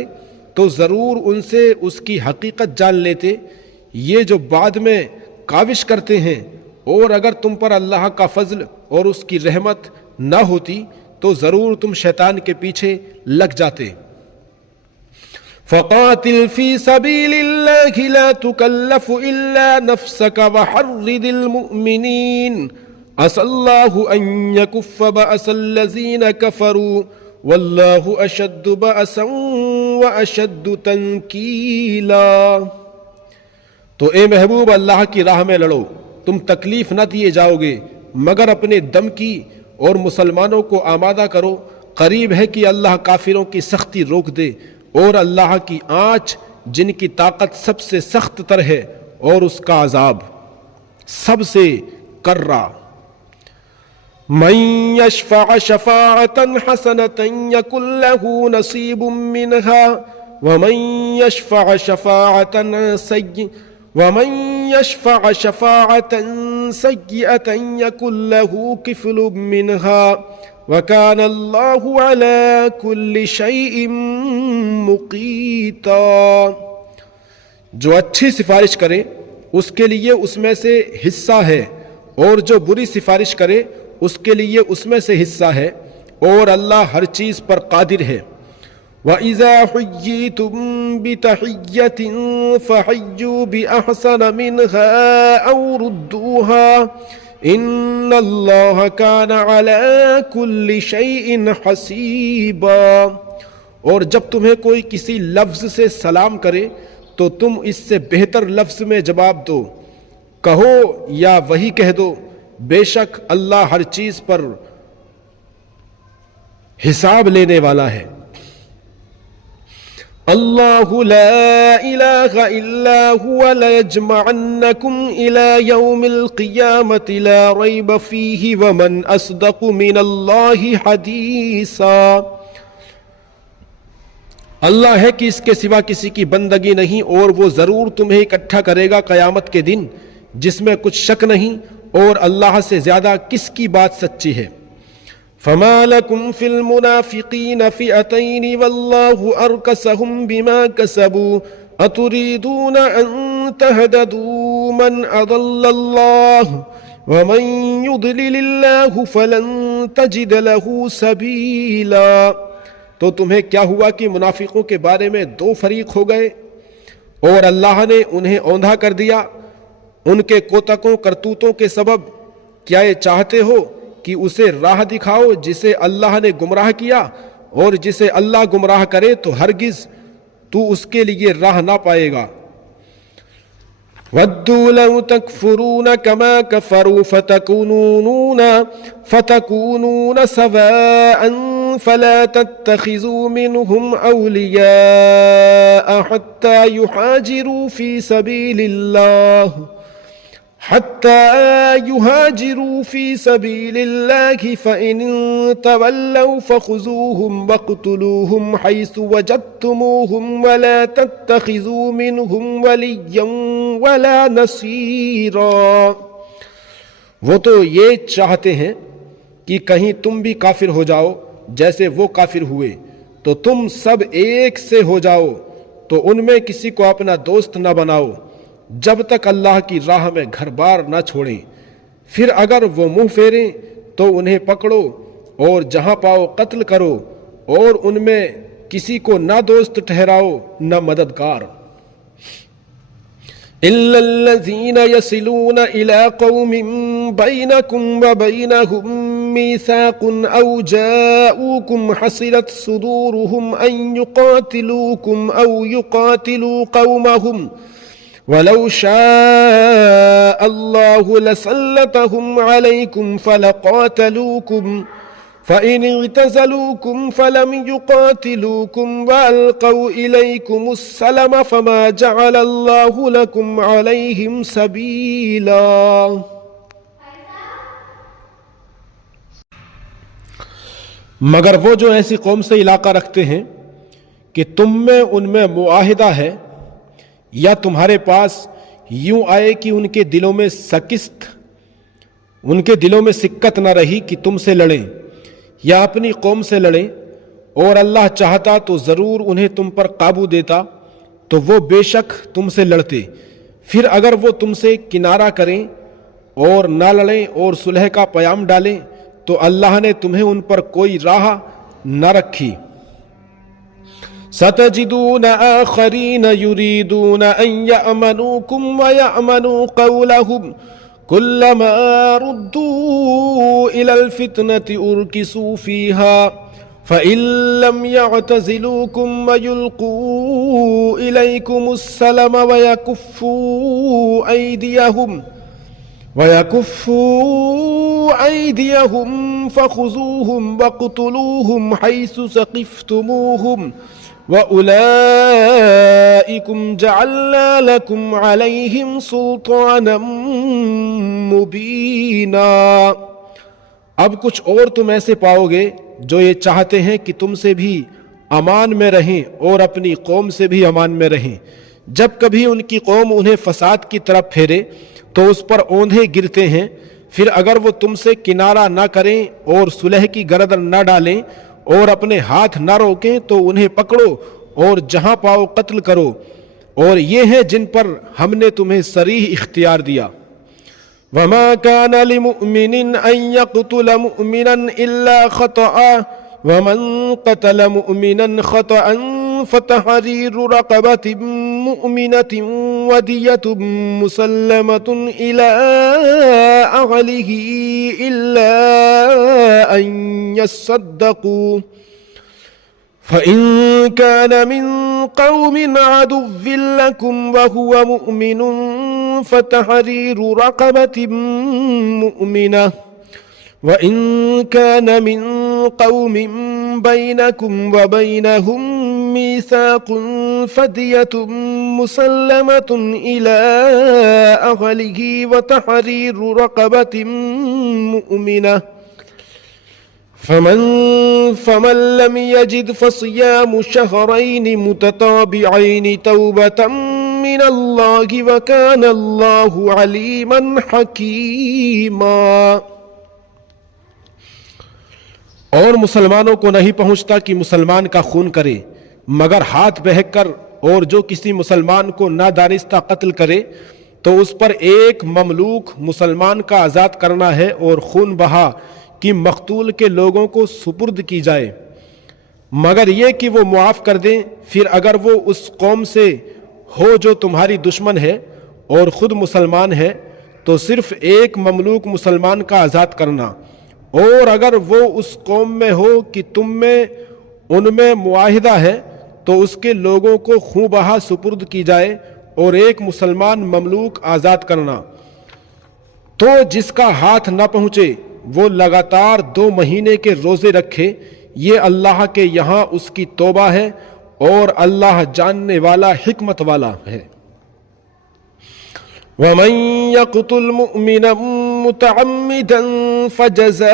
تو ضرور ان سے اس کی حقیقت جان لیتے۔ یہ جو بعد میں کاوش کرتے ہیں، اور اگر تم پر اللہ کا فضل اور اس کی رحمت نہ ہوتی تو ضرور تم شیطان کے پیچھے لگ جاتے۔ فقاتل فی سبیل اللہ لا تکلف الا نفسک وحرد المؤمنین عسى الله ان يكف بأس الذين كفروا والله اشد بأسا واشد تنکیلا۔ تو اے محبوب اللہ کی راہ میں لڑو، تم تکلیف نہ دیے جاؤ گے مگر اپنے دم کی، اور مسلمانوں کو آمادہ کرو، قریب ہے کہ اللہ کافروں کی سختی روک دے، اور اللہ کی آنچ جن کی طاقت سب سے سخت تر ہے اور اس کا عذاب سب سے کرا۔ من يشفع شفاعة حسنة يكن له نصيب منها ومن يشفع شفاعة سيئة يكن له كفل منها وكان الله على كل شيء مقيتا۔ جو اچھی سفارش کرے اس کے لیے اس میں سے حصہ ہے، اور جو بری سفارش کرے اس کے لیے اس میں سے حصہ ہے، اور اللہ ہر چیز پر قادر ہے۔ وَإِذَا حُيِّيتُم بِتَحِيَّةٍ فَحَيُّوا بِأَحْسَنَ مِنْهَا أَوْ رُدُّوهَا إِنَّ اللَّهَ كَانَ عَلَى كُلِّ شَيْءٍ حَسِيبًا۔ اور جب تمہیں کوئی کسی لفظ سے سلام کرے تو تم اس سے بہتر لفظ میں جواب دو، کہو یا وہی کہہ دو، بے شک اللہ ہر چیز پر حساب لینے والا ہے۔ اللہ لا الہ الا هو لیجمعنکم الی یوم القیامت لا ریب فیہ ومن اصدق من اللہ حدیثا۔ اللہ ہے کہ اس کے سوا کسی کی بندگی نہیں، اور وہ ضرور تمہیں اکٹھا کرے گا قیامت کے دن، جس میں کچھ شک نہیں، اور اللہ سے زیادہ کس کی بات سچی ہے۔ فما لكم في المنافقين فئتين والله أركسهم بما كسبوا أتريدون أن تهتدوا من أضل الله ومن يضلل الله فلن تجد له سبيلا۔ تو تمہیں کیا ہوا کہ منافقوں کے بارے میں دو فریق ہو گئے، اور اللہ نے انہیں اوندھا کر دیا ان کے کوتکوں کرتوتوں کے سبب۔ کیا یہ چاہتے ہو کہ اسے راہ دکھاؤ جسے اللہ نے گمراہ کیا، اور جسے اللہ گمراہ کرے تو ہرگز تو اس کے لیے راہ نہ پائے گا۔ وَدُّوا لَوْ تَكْفُرُونَ كَمَا كَفَرُوا فَتَكُونُونَ سَوَاءً فَلَا تَتَّخِذُوا مِنْهُمْ أَوْلِيَاءَ حَتَّى يُهَاجِرُوا فِي سَبِيلِ اللَّهِ فَإِنْ تَوَلَّوْا فَخُذُوهُمْ وَاقْتُلُوهُمْ حَيْثُ وَجَدتُّمُوهُمْ وَلَا تَتَّخِذُوا مِنْهُمْ وَلِيًّا وَلَا نَصِيرًا۔ وہ تو یہ چاہتے ہیں کہ کہیں تم بھی کافر ہو جاؤ جیسے وہ کافر ہوئے، تو تم سب ایک سے ہو جاؤ، تو ان میں کسی کو اپنا دوست نہ بناؤ جب تک اللہ کی راہ میں گھر بار نہ چھوڑیں۔ پھر اگر وہ منہ پھیریں تو انہیں پکڑو اور جہاں پاؤ قتل کرو، اور ان میں کسی کو نہ دوست ٹھہراؤ نہ مددگار۔ إِلَّا الَّذِينَ يَصِلُونَ إِلَىٰ قَوْمٍ بَيْنَكُمْ وَبَيْنَهُمْ مِيثَاقٌ أَوْ جَاءُوكُمْ حَصِرَتْ صُدُورُهُمْ أَن يُقَاتِلُوكُمْ أَوْ يُقَاتِلُوا قَوْمَهُمْ وَلَوْ شَاءَ اللَّهُ لَسَلَّطَهُمْ عَلَيْكُمْ فَلَقَاتَلُوكُمْ فَإِنِ اعْتَزَلُوكُمْ فَلَمْ يُقَاتِلُوكُمْ وَأَلْقَوْا إِلَيْكُمُ السَّلَمَ فَمَا جَعَلَ اللَّهُ لَكُمْ عَلَيْهِمْ سَبِيلًا۔ مگر وہ جو ایسی قوم سے علاقہ رکھتے ہیں کہ تم میں ان میں معاہدہ ہے، یا تمہارے پاس یوں آئے کہ ان کے دلوں میں سکت نہ رہی کہ تم سے لڑیں یا اپنی قوم سے لڑیں، اور اللہ چاہتا تو ضرور انہیں تم پر قابو دیتا، تو وہ بے شک تم سے لڑتے۔ پھر اگر وہ تم سے کنارہ کریں اور نہ لڑیں اور صلح کا پیام ڈالیں تو اللہ نے تمہیں ان پر کوئی راہ نہ رکھی۔ سَتَجِدُونَ آخَرِينَ يُرِيدُونَ أَن يَأْمَنُوكُمْ وَيَأْمَنُوا قَوْلَهُمْ كُلَّمَا رُدُّوا إِلَى الْفِتْنَةِ أُرْكِسُوا فِيهَا فَإِن لَّمْ يَعْتَزِلُوكُمْ وَيُلْقُوا إِلَيْكُمُ السَّلَمَ وَيَكُفُّوا أَيْدِيَهُمْ فَخُذُوهُمْ وَاقْتُلُوهُمْ حَيْثُ ثَقِفْتُمُوهُمْ وَأُولَئِكُمْ جَعَلْنَا لَكُمْ عَلَيْهِمْ سُلْطَانًا مُبِينًا۔ اب کچھ اور تم ایسے پاؤ گے جو یہ چاہتے ہیں کہ تم سے بھی امان میں رہیں اور اپنی قوم سے بھی امان میں رہیں۔ جب کبھی ان کی قوم انہیں فساد کی طرف پھیرے تو اس پر اوندھے گرتے ہیں، پھر اگر وہ تم سے کنارہ نہ کریں اور صلح کی گردن نہ ڈالیں اور اپنے ہاتھ نہ روکیں تو انہیں پکڑو اور جہاں پاؤ قتل کرو، اور یہ ہیں جن پر ہم نے تمہیں صریح اختیار دیا۔ وَمَا كَانَ لِمُؤْمِنٍ أَن يَقْتُلَ مُؤْمِنًا إِلَّا خَطَأً وَمَن قَتَلَ مُؤْمِنًا خَطَأً فَتَحْرِيرُ رَقَبَةٍ مُؤْمِنَةٍ وَدِيَةٌ مُسَلَّمَةٌ إِلَىٰ أَهْلِهِ إِلَّا أَن يَصَّدَّقُوا فَإِن كَانَ مِن قَوْمٍ عَدُوٍّ لَّكُمْ وَهُوَ مُؤْمِنٌ فَتَحْرِيرُ رَقَبَةٍ مُؤْمِنَةٍ وَإِن كَانَ مِن قَوْمٍ بَيْنَكُمْ وَبَيْنَهُم مِّيثَاقٌ فَدِيَةٌ مُسَلَّمَةٌ إِلَىٰ أَهْلِهِ وَتَحْرِيرُ رَقَبَةٍ مُؤْمِنَةٍ فمن لم يجد فصيام شهرين متتابعين توبة من الله وكان الله عليما حكيما۔ اور مسلمانوں کو نہیں پہنچتا کہ مسلمان کا خون کرے مگر ہاتھ بہک کر، اور جو کسی مسلمان کو نادانستہ قتل کرے تو اس پر ایک مملوک مسلمان کا آزاد کرنا ہے، اور خون بہا کہ مقتول کے لوگوں کو سپرد کی جائے، مگر یہ کہ وہ معاف کر دیں۔ پھر اگر وہ اس قوم سے ہو جو تمہاری دشمن ہے اور خود مسلمان ہے تو صرف ایک مملوک مسلمان کا آزاد کرنا، اور اگر وہ اس قوم میں ہو کہ تم میں ان میں معاہدہ ہے تو اس کے لوگوں کو خون بہا سپرد کی جائے اور ایک مسلمان مملوک آزاد کرنا۔ تو جس کا ہاتھ نہ پہنچے وہ لگاتار 2 مہینے کے روزے رکھے، یہ اللہ کے یہاں اس کی توبہ ہے، اور اللہ جاننے والا حکمت والا ہے۔ وَمَن يَقْتُلْ مُؤْمِنًا مُتَعَمِّدًا فَجَزَاؤُهُ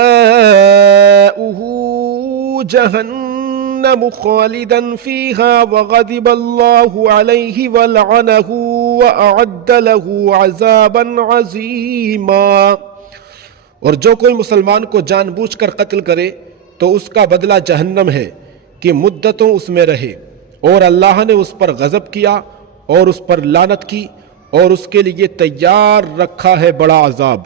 جَهَنَّمُ خَالِدًا فِيهَا وَغَضِبَ اللَّهُ عَلَيْهِ وَلَعَنَهُ وَأَعَدَّ لَهُ عَذَابًا عَظِيمًا۔ اور جو کوئی مسلمان کو جان بوجھ کر قتل کرے تو اس کا بدلہ جہنم ہے کہ مدتوں اس میں رہے، اور اللہ نے اس پر غضب کیا اور اس پر لعنت کی، اور اس کے لیے تیار رکھا ہے بڑا عذاب۔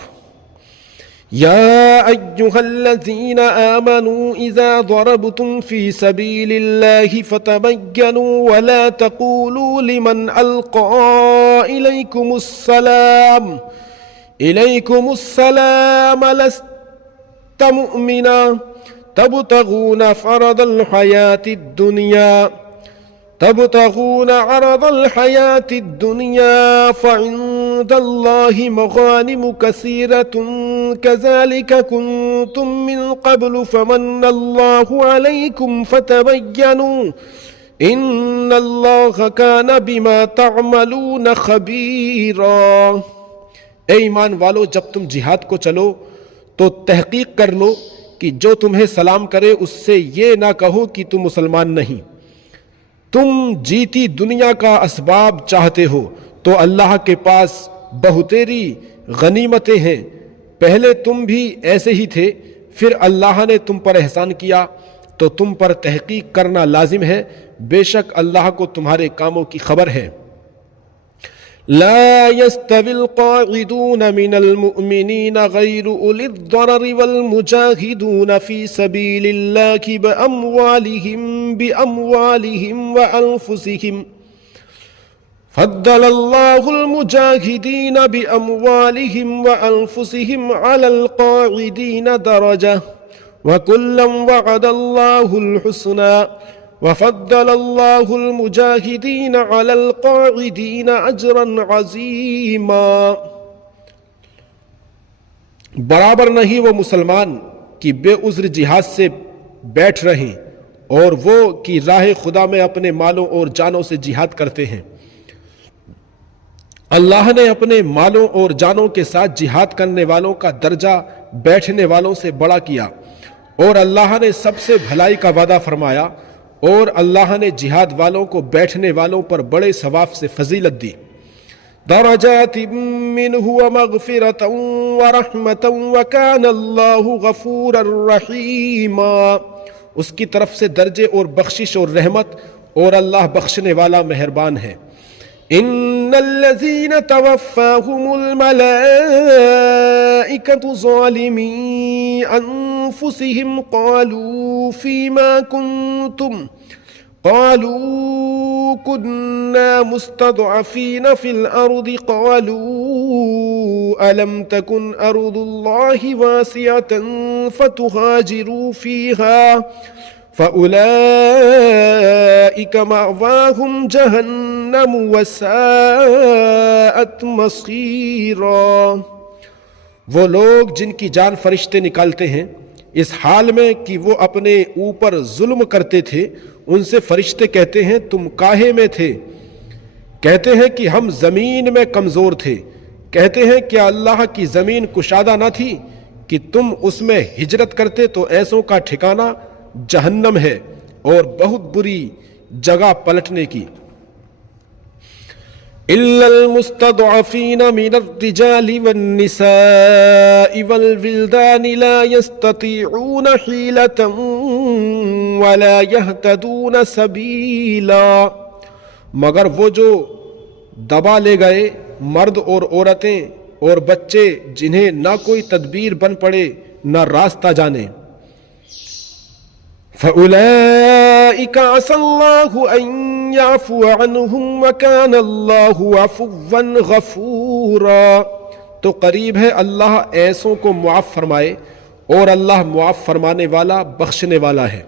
یا ایھا الذین آمنوا اذا ضربتم فی سبیل اللہ فتبینوا ولا تقولوا لمن القى إليكم السلام لست مؤمنا تبتغون عرض الحياة الدنيا فعند الله مغانم كثيرة كذلك كنتم من قبل فمن الله عليكم فتبينوا إن الله كان بما تعملون خبيرا۔ اے ایمان والو، جب تم جہاد کو چلو تو تحقیق کر لو کہ جو تمہیں سلام کرے اس سے یہ نہ کہو کہ تم مسلمان نہیں، تم جیتی دنیا کا اسباب چاہتے ہو تو اللہ کے پاس بہتیری غنیمتیں ہیں. پہلے تم بھی ایسے ہی تھے، پھر اللہ نے تم پر احسان کیا تو تم پر تحقیق کرنا لازم ہے. بے شک اللہ کو تمہارے کاموں کی خبر ہے. لا يستوي القاعدون من المؤمنين غير أولي الضرر والمجاهدون في سبيل الله بأموالهم وأنفسهم فضل الله المجاهدين بأموالهم وأنفسهم على القاعدين درجة وكلا وعد الله الحسنى وفضل الله المجاهدين على القاعدين أجرا عظيما. برابر نہیں وہ مسلمان کہ بے عذر جہاد سے بیٹھ رہیں اور وہ کہ راہ خدا میں اپنے مالوں اور جانوں سے جہاد کرتے ہیں. اللہ نے اپنے مالوں اور جانوں کے ساتھ جہاد کرنے والوں کا درجہ بیٹھنے والوں سے بڑا کیا، اور اللہ نے سب سے بھلائی کا وعدہ فرمایا، اور اللہ نے جہاد والوں کو بیٹھنے والوں پر بڑے ثواب سے فضیلت دی. درجات منہ ومغفرۃ ورحمۃ وکان اللہ غفورا رحیما. اس کی طرف سے درجے اور بخشش اور رحمت، اور اللہ بخشنے والا مہربان ہے. ان الذین توفاهم الملائکۃ ظالمی انفسهم قالوا فیما کنتم قالوا كنا مستضعفين في الأرض قالوا ألم تكن أرض الله واسعة فتهاجروا فيها فأولئك مأواهم جهنم وساءت مصيرا. وہ لوگ جن کی جان فرشتے نکالتے ہیں اس حال میں کہ وہ اپنے اوپر ظلم کرتے تھے، ان سے فرشتے کہتے ہیں تم کاہے میں تھے؟ کہتے ہیں کہ ہم زمین میں کمزور تھے. کہتے ہیں کیا اللہ کی زمین کشادہ نہ تھی کہ تم اس میں ہجرت کرتے؟ تو ایسوں کا ٹھکانہ جہنم ہے اور بہت بری جگہ پلٹنے کی. إلا المستضعفين من الرجال والنساء والولدان لا يستطيعون حيلة ولا يهتدون سبيلا. مگر وہ جو دبا لے گئے مرد اور عورتیں اور بچے جنہیں نہ کوئی تدبیر بن پڑے نہ راستہ جانے. فَأُولَئِكَ عَسَى اللَّهُ أَن يَعْفُوَ عَنْهُمْ وَكَانَ اللَّهُ عَفُوًّا غَفُورًا. تو قریب ہے اللہ ایسوں کو معاف فرمائے، اور اللہ معاف فرمانے والا بخشنے والا ہے.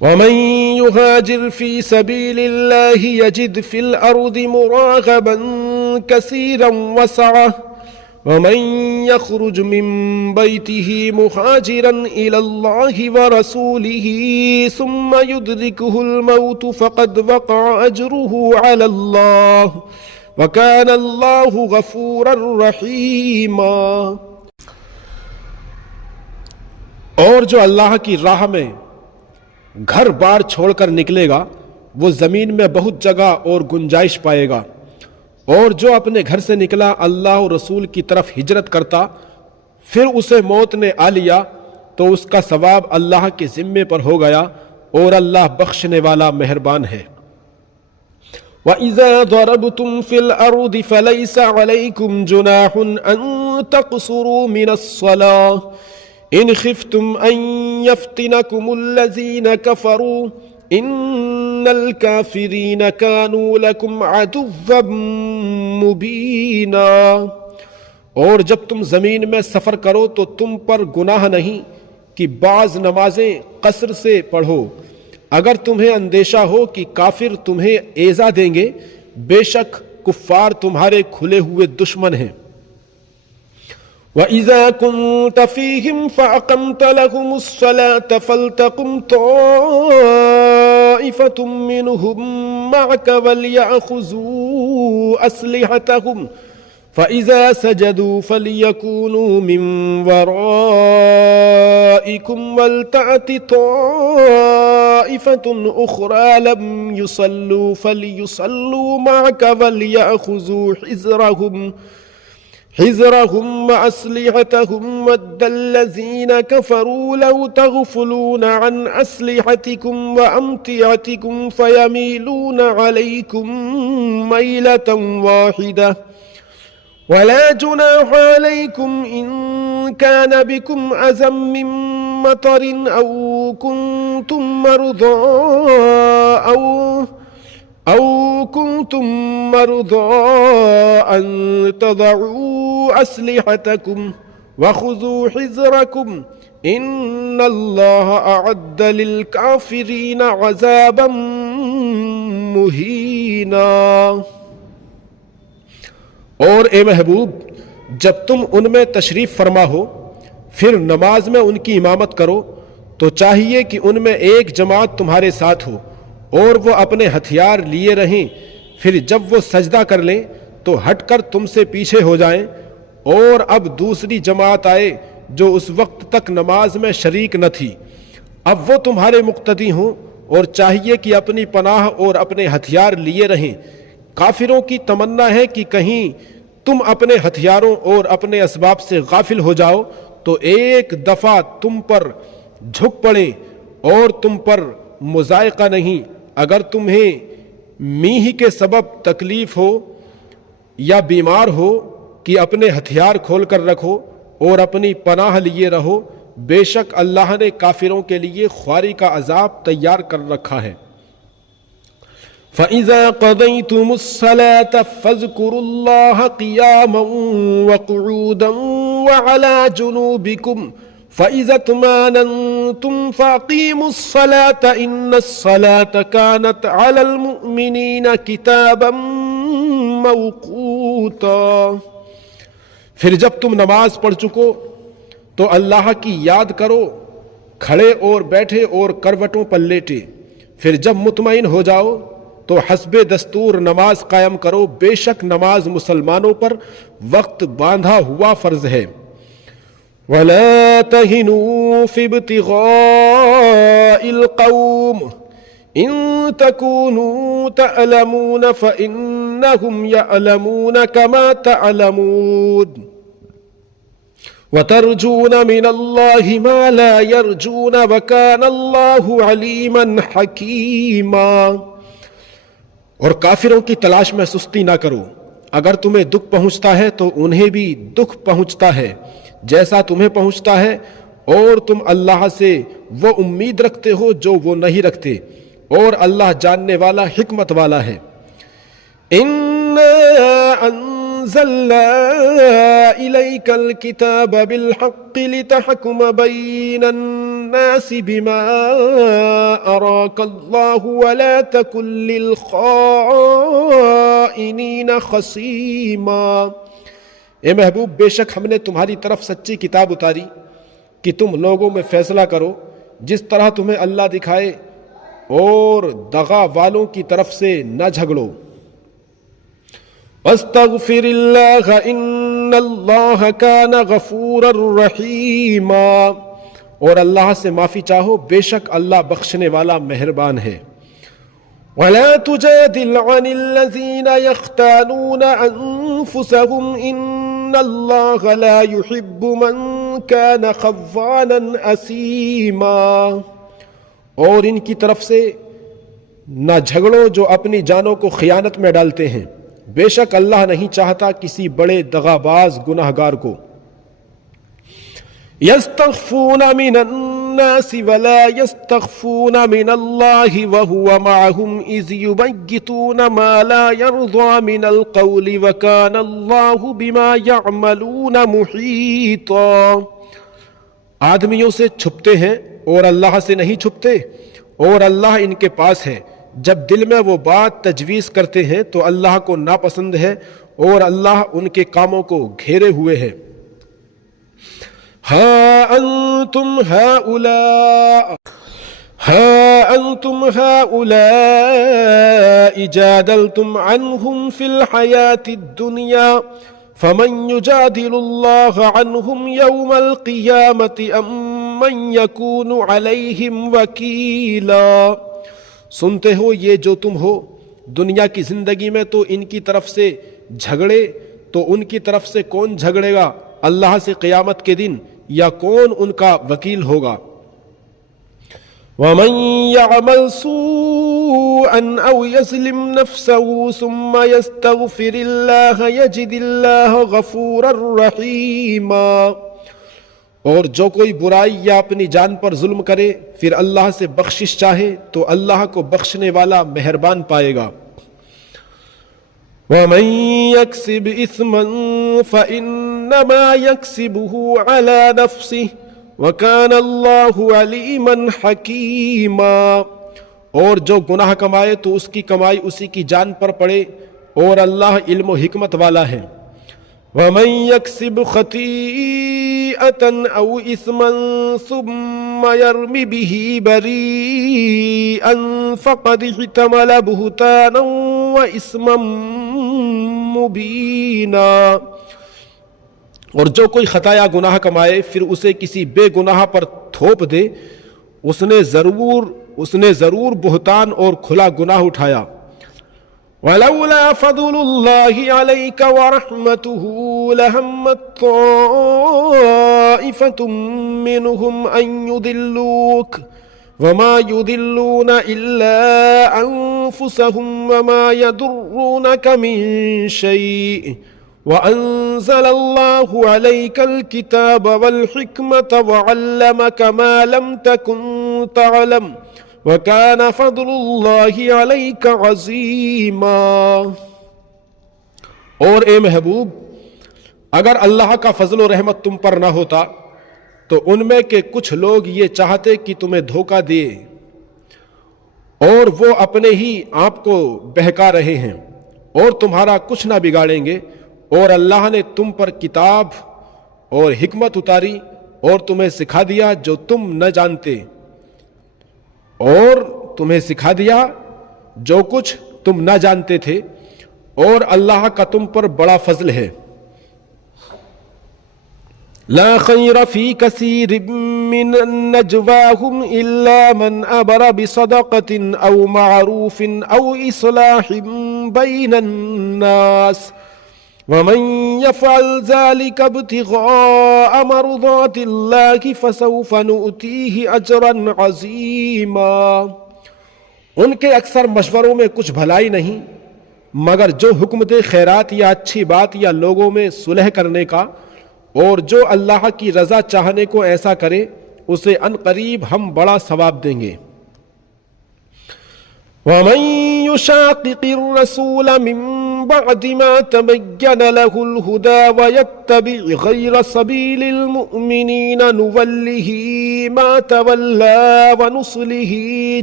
وَمَن يُهَاجِرْ فِي سَبِيلِ اللَّهِ يَجِدْ فِي الْأَرْضِ مُرَاغَمًا كَثِيرًا وَسَعَةً ومن يخرج من بيته مهاجرا إلى الله ورسوله ثم يدركه الموت فقد وقع أجره على الله وكان الله غفورا رحيما. اور جو اللہ کی راہ میں گھر بار چھوڑ کر نکلے گا وہ زمین میں بہت جگہ اور گنجائش پائے گا. اور جو اپنے گھر سے نکلا اللہ اور رسول کی طرف ہجرت کرتا پھر اسے موت نے آ لیا تو اس کا ثواب اللہ کے ذمے پر ہو گیا، اور اللہ بخشنے والا مہربان ہے. وَإِذَا ضَرَبْتُمْ فِي الْأَرْضِ فَلَيْسَ عَلَيْكُمْ جُنَاحٌ أَن تَقْصُرُوا مِنَ الصَّلَاةِ إِنْ خِفْتُمْ أَن يَفْتِنَكُمُ الَّذِينَ كَفَرُوا ان الکافرین کانوا لکم عدوا مبینا. اور جب تم زمین میں سفر کرو تو تم پر گناہ نہیں کہ بعض نمازیں قصر سے پڑھو، اگر تمہیں اندیشہ ہو کہ کافر تمہیں ایذا دیں گے. بے شک کفار تمہارے کھلے ہوئے دشمن ہیں. وَإِذَا كُنْتَ فِيهِمْ فَأَقَمْتَ لَهُمُ الصَّلَاةَ فَلْتَقُمْ طَائِفَةٌ مِّنْهُمْ مَعَكَ وَلْيَأْخُذُوا أَسْلِحَتَهُمْ فَإِذَا سَجَدُوا فَلْيَكُونُوا مِنْ، 'من 'ورائكم وَلْتَأْتِ طَائِفَةٌ مِّنْهُمْ لَمْ يَصَلُّوا فَلْيَكُونُوا مِنْ وَرَائِكُمْ وَلْتَأْتِ طَائِفَةٌ مِّنْهُمْ لَمْ يُصَلُّوا فَلْيَكُونُوا مِنْ وَرَائِكُمْ وَلْتَأْتِ طَائِفَةٌ مِّنْهُمْ طائفة أخرى لم يصلوا فليصلوا معك وليأخذوا حذرهم وأسلحتهم ود الذين كفروا لو تغفلون عن أسلحتكم وأمتعتكم فيميلون عليكم ميلة واحدة ولا جناح عليكم إن كان بكم أذى من مطر أو كنتم مرضى أن تضعوا أسلحتكم وخذوا حذركم إن الله أعد للكافرين عذابا مهينا۔ اور اے محبوب، جب تم ان میں تشریف فرما ہو پھر نماز میں ان کی امامت کرو تو چاہیے کہ ان میں ایک جماعت تمہارے ساتھ ہو اور وہ اپنے ہتھیار لیے رہیں، پھر جب وہ سجدہ کر لیں تو ہٹ کر تم سے پیچھے ہو جائیں، اور اب دوسری جماعت آئے جو اس وقت تک نماز میں شریک نہ تھی، اب وہ تمہارے مقتدی ہوں اور چاہیے کہ اپنی پناہ اور اپنے ہتھیار لیے رہیں۔ کافروں کی تمنا ہے کہ کہیں تم اپنے ہتھیاروں اور اپنے اسباب سے غافل ہو جاؤ تو ایک دفعہ تم پر جھک پڑیں، اور تم پر مضائقہ نہیں اگر تمہیں میہ کے سبب تکلیف ہو یا بیمار ہو کہ اپنے ہتھیار کھول کر رکھو اور اپنی پناہ لیے رہو، بے شک اللہ نے کافروں کے لیے خواری کا عذاب تیار کر رکھا ہے۔ فَإِذَا قَضَيْتُمُ الصَّلَاةَ فَاذْكُرُوا اللَّهَ قِيَامًا وَقُعُودًا وَعَلَى جُنُوبِكُمْ فَإِذَا اطْمَأْنَنْتُمْ فَأَقِيمُوا الصَّلَاةَ إِنَّ الصَّلَاةَ كَانَتْ عَلَى الْمُؤْمِنِينَ كِتَابًا مَوْقُوتًا۔ پھر جب تم نماز پڑھ چکو تو اللہ کی یاد کرو، کھڑے اور بیٹھے اور کروٹوں پر لیٹے، پھر جب مطمئن ہو جاؤ تو حسب دستور نماز قائم کرو، بے شک نماز مسلمانوں پر وقت باندھا ہوا فرض ہے۔ وَلَا تَهِنُوا فِي ابْتِغَاءِ الْقَوْمِ إِن تَكُونُوا تَعْلَمُونَ فَإِنَّهُمْ يَعْلَمُونَ كَمَا تَعْلَمُونَ وَتَرْجُونَ مِنَ اللَّهِ مَا لَا يَرْجُونَ وَكَانَ اللَّهُ عَلِيمًا حَكِيمًا۔ اور کافروں کی تلاش میں سستی نہ کرو، اگر تمہیں دکھ پہنچتا ہے تو انہیں بھی دکھ پہنچتا ہے جیسا تمہیں پہنچتا ہے، اور تم اللہ سے وہ امید رکھتے ہو جو وہ نہیں رکھتے، اور اللہ جاننے والا حکمت والا ہے۔ إِنَّا أَنزَلْنَا إِلَيْكَ الْكِتَابَ بِالْحَقِّ لِتَحْكُمَ بَيْنَ النَّاسِ بِمَا أَرَاكَ اللَّهُ وَلَا تَكُن لِّلْخَائِنِينَ خَصِيمًا۔ اے محبوب، بے شک ہم نے تمہاری طرف سچی کتاب اتاری کہ تم لوگوں میں فیصلہ کرو جس طرح تمہیں اللہ دکھائے، اور دغا والوں کی طرف سے نہ جھگڑو۔ وَاسْتَغْفِرِ اللَّهَ إِنَّ اللَّهَ كَانَ غَفُورًا رَحِيمًا۔ اور اللہ سے معافی چاہو، بے شک اللہ بخشنے والا مہربان ہے۔ وَلَا تُجَادِلْ عَنِ الَّذِينَ يَخْتَانُونَ أَنفُسَهُمْ إِنَّ اللَّهَ لَا يُحِبُّ مَنْ كَانَ خَوَّانًا أَثِيمًا۔ اور ان کی طرف سے نہ جھگڑو جو اپنی جانوں کو خیانت میں ڈالتے ہیں، بے شک اللہ نہیں چاہتا کسی بڑے دغاباز گناہگار کو۔ يَسْتَخْفُونَ مِنَ النَّاسِ وَلَا يَسْتَخْفُونَ مِنَ اللَّهِ وَهُوَ مَعَهُمْ إِذْ يُبَيِّتُونَ مَا لَا يَرْضَى مِنَ الْقَوْلِ وَكَانَ اللَّهُ بِمَا يَعْمَلُونَ مُحِيطًا۔ آدمیوں سے چھپتے ہیں اور اللہ سے نہیں چھپتے، اور اللہ ان کے پاس ہے۔ جب دل میں وہ بات تجویز کرتے ہیں تو اللہ کو ناپسند ہے، اور اللہ ان کے کاموں کو گھیرے ہوئے ہے۔ ہا انتم هؤلاء جادلتم عنهم في الحياة الدنيا فمن يجادل الله عنهم يوم القيامة أم من يكون عليهم وكيلا. سنتے ہو یہ جو تم ہو دنیا کی زندگی میں تو ان کی طرف سے جھگڑے، تو ان کی طرف سے کون جھگڑے گا اللہ سے قیامت کے دن، یا کون ان کا وکیل ہوگا؟ وَمَن يَعْمَلْ سُوءًا أَوْ يَظْلِمْ نَفْسَهُ ثُمَّ يَسْتَغْفِرِ اللَّهَ يَجِدِ اللَّهَ غَفُورًا رَحِيمًا. اور جو کوئی برائی یا اپنی جان پر ظلم کرے پھر اللہ سے بخشش چاہے تو اللہ کو بخشنے والا مہربان پائے گا. وَمَن يَكْسِبْ إِثْمًا فَإِنَّمَا يَكْسِبُهُ عَلَى نَفْسِهِ وَكَانَ اللَّهُ عَلِيمًا حَكِيمًا. اور جو گناہ کمائے تو اس کی کمائی اسی کی جان پر پڑے، اور اللہ علم و حکمت والا ہے. وَمَن يَكْسِبْ خَطِيئَةً أَوْ إِثْمًا ثُمَّ يَرْمِ بِهِ بَرِيئًا فَقَدِ احْتَمَلَ بُهْتَانًا وَإِثْمًا مُبِينًا. اور جو کوئی خطایا گناہ کمائے پھر اسے کسی بے گناہ پر تھوپ دے، اس نے ضرور بہتان اور کھلا گناہ اٹھایا. وَلَوْلَا فَضْلُ اللَّهِ عَلَيْكَ وَرَحْمَتُهُ لَهَمَّتْ طَائِفَةٌ مِّنْهُمْ أَن يُضِلُّوكَ وَمَا يُضِلُّونَ إِلَّا أَنفُسَهُمْ وَمَا يَضُرُّونَكَ مِن شَيْءٍ وَأَنزَلَ اللَّهُ عَلَيْكَ الْكِتَابَ وَالْحِكْمَةَ وَعَلَّمَكَ مَا لَمْ تَكُن تَعْلَمُ وَكَانَ فَضْلُ اللَّهِ عَلَيْكَ عَظِيمًا. اور اے محبوب، اگر اللہ کا فضل و رحمت تم پر نہ ہوتا تو ان میں کے کچھ لوگ یہ چاہتے کہ تمہیں دھوکہ دے، اور وہ اپنے ہی آپ کو بہکا رہے ہیں اور تمہارا کچھ نہ بگاڑیں گے. اور اللہ نے تم پر کتاب اور حکمت اتاری اور تمہیں سکھا دیا جو تم نہ جانتے، اور تمہیں سکھا دیا جو کچھ تم نہ جانتے تھے، اور اللہ کا تم پر بڑا فضل ہے. لا خیر فی کثیر من نجواہم الا من امر بصدقۃ او معروف او اصلاح بین الناس ومن يفعل ذلك ابتغاء مرضات الله فسوف نؤتيه اجرا عظیما. ان کے اکثر مشوروں میں کچھ بھلائی نہیں مگر جو حکم دے خیرات یا اچھی بات یا لوگوں میں صلح کرنے کا، اور جو اللہ کی رضا چاہنے کو ایسا کرے اسے ان قریب ہم بڑا ثواب دیں گے. وَمَن يُشَاقِقِ الرَّسُولَ مِن بَعْدِ مَا تَبَيَّنَ لَهُ الْهُدَى وَيَتَّبِعْ غَيْرَ سَبِيلِ الْمُؤْمِنِينَ نُوَلِّهِ مَا تَوَلَّى وَنُصْلِهِ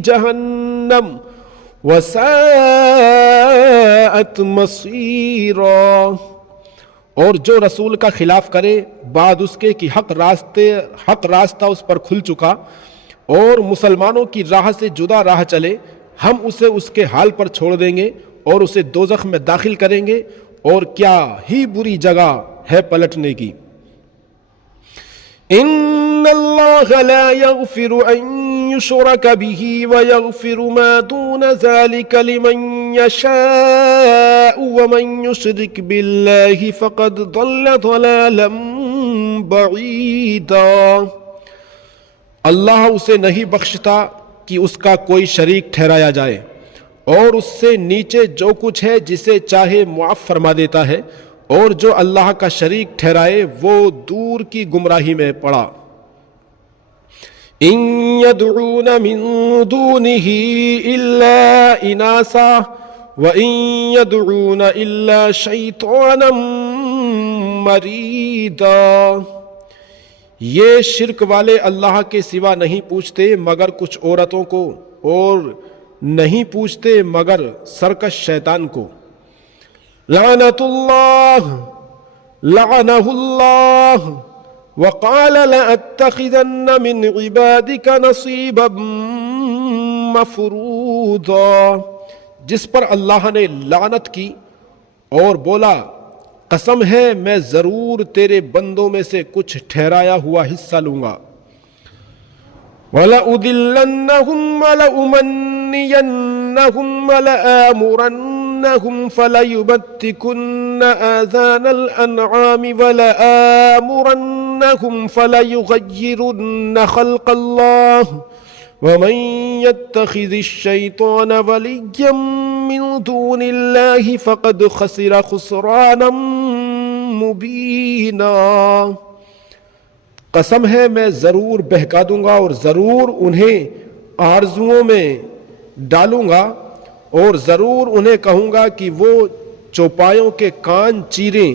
جَهَنَّمَ وَسَاءَتْ مَصِيرًا. اور جو رسول کا خلاف کرے بعد اس کے کہ حق راستہ اس پر کھل چکا اور مسلمانوں کی راہ سے جدا راہ چلے، ہم اسے اس کے حال پر چھوڑ دیں گے اور اسے دوزخ میں داخل کریں گے، اور کیا ہی بری جگہ ہے پلٹنے کی. ان اللہ لا یغفر ان یشرک به ویغفر ما دون ذلك لمن یشاء ومن یشرک باللہ فقد ضل ضلالا بعیدا. اللہ اسے نہیں بخشتا کہ اس کا کوئی شریک ٹھہرایا جائے، اور اس سے نیچے جو کچھ ہے جسے چاہے معاف فرما دیتا ہے، اور جو اللہ کا شریک ٹھہرائے وہ دور کی گمراہی میں پڑا. ان يدعون من دونه الا اناثا وان يدعون الا شیطانا مریدا. یہ شرک والے اللہ کے سوا نہیں پوچھتے مگر کچھ عورتوں کو، اور نہیں پوچھتے مگر سرکش شیطان کو. لعنت اللہ لعنہ اللہ وقال لأتخذن من عبادك نصیبا مفروضا. جس پر اللہ نے لعنت کی اور بولا قسم ہے میں ضرور تیرے بندوں میں سے کچھ ٹھہرایا ہوا حصہ لوں گا. وَلَأُضِلَّنَّهُمْ وَلَأُمَنِّيَنَّهُمْ وَلَآمُرَنَّهُمْ فَلَيُبَتِّكُنَّ آذَانَ الْأَنْعَامِ وَلَآمُرَنَّهُمْ فَلَيُغَيِّرُنَّ خَلْقَ اللَّهِ وَمَن يَتَّخِذِ الشَّيْطَانَ وَلِيًّا مِّن دُونِ اللَّهِ فَقَدْ خَسِرَ خُسْرَانًا مُبِينًا۔ قسم ہے میں ضرور بہکا دوں گا اور ضرور انہیں آرزوؤں میں ڈالوں گا، اور ضرور انہیں کہوں گا کہ وہ چوپایوں کے کان چیریں۔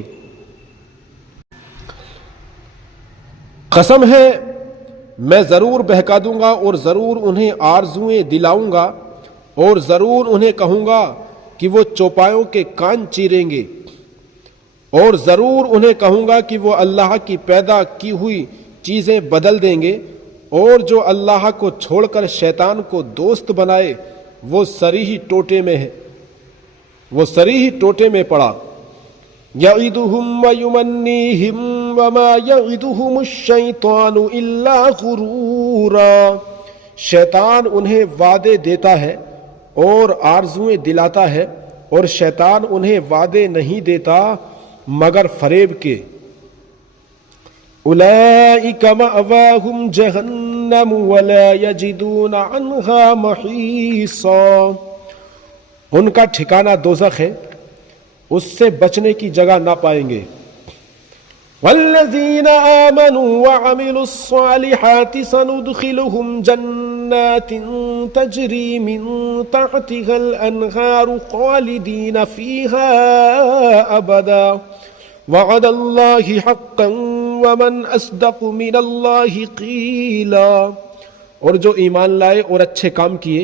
قسم ہے میں ضرور بہکا دوں گا اور ضرور انہیں آرزویں دلاؤں گا، اور ضرور انہیں کہوں گا کہ وہ چوپایوں کے کان چیریں گے، اور ضرور انہیں کہوں گا کہ وہ اللہ کی پیدا کی ہوئی چیزیں بدل دیں گے، اور جو اللہ کو چھوڑ کر شیطان کو دوست بنائے وہ سریح ٹوٹے میں پڑا۔ یعدہم ویمنیہم وما یعدہم الشیطان الا غرورا۔ شیطان انہیں وعدے دیتا ہے اور آرزویں دلاتا ہے، اور شیطان انہیں وعدے نہیں دیتا مگر فریب کے۔ اولئک مأواہم جہنم ولا یجدون عنہا محیصا۔ ان کا ٹھکانہ دوزخ ہے، اس سے بچنے کی جگہ نہ پائیں گے۔ والذین آمنوا وعملوا الصالحات سندخلهم جنات تجری من تحتها الانہار خالدین فیہا ابدا وعد اللہ حقا ومن اصدق من اللہ قیلا۔ اور جو ایمان لائے اور اچھے کام کیے،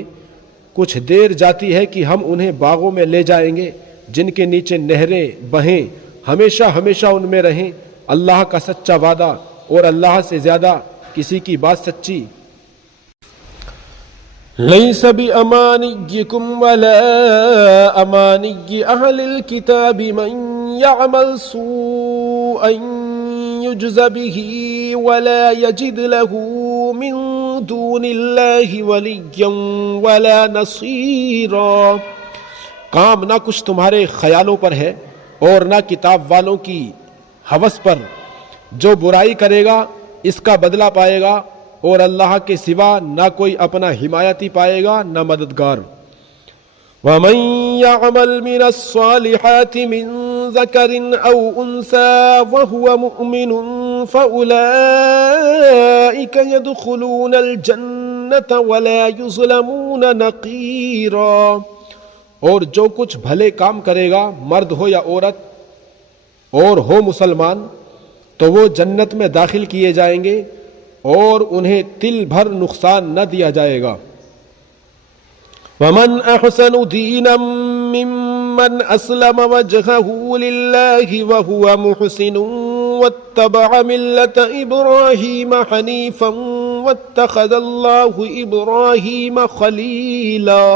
کچھ دیر جاتی ہے کہ ہم انہیں باغوں میں لے جائیں گے جن کے نیچے نہریں بہیں، ہمیشہ ہمیشہ ان میں رہیں۔ اللہ کا سچا وعدہ، اور اللہ سے زیادہ کسی کی بات سچی۔ لیس بأمانیکم ولا امانی اہل الکتاب من یعمل سوءا یجز به ولا یجد له من دون اللہ ولیا ولا نصیرا۔ کام نہ کچھ تمہارے خیالوں پر ہے اور نہ کتاب والوں کی ہوس پر۔ جو برائی کرے گا اس کا بدلہ پائے گا، اور اللہ کے سوا نہ کوئی اپنا حمایتی پائے گا نہ مددگار۔ وَمَن يَعْمَلْ مِنَ الصَّالِحَاتِ مِن ذَكَرٍ أَوْ أُنثَىٰ وَهُوَ مُؤْمِنٌ فَأُولَٰئِكَ يَدْخُلُونَ الْجَنَّةَ وَلَا يُظْلَمُونَ نَقِيرًا۔ اور جو کچھ بھلے کام کرے گا، مرد ہو یا عورت، اور ہو مسلمان، تو وہ جنت میں داخل کیے جائیں گے اور انہیں تل بھر نقصان نہ دیا جائے گا۔ وَمَنْ أَحْسَنُ دِينًا مِّمَّنْ أَسْلَمَ وَجْهَهُ لِلَّهِ وَهُوَ مُحْسِنٌ وَاتَّبَعَ مِلَّةَ إِبْرَاهِيمَ حَنِيفًا وَاتَّخَذَ اللَّهُ إِبْرَاهِيمَ خَلِيلًا۔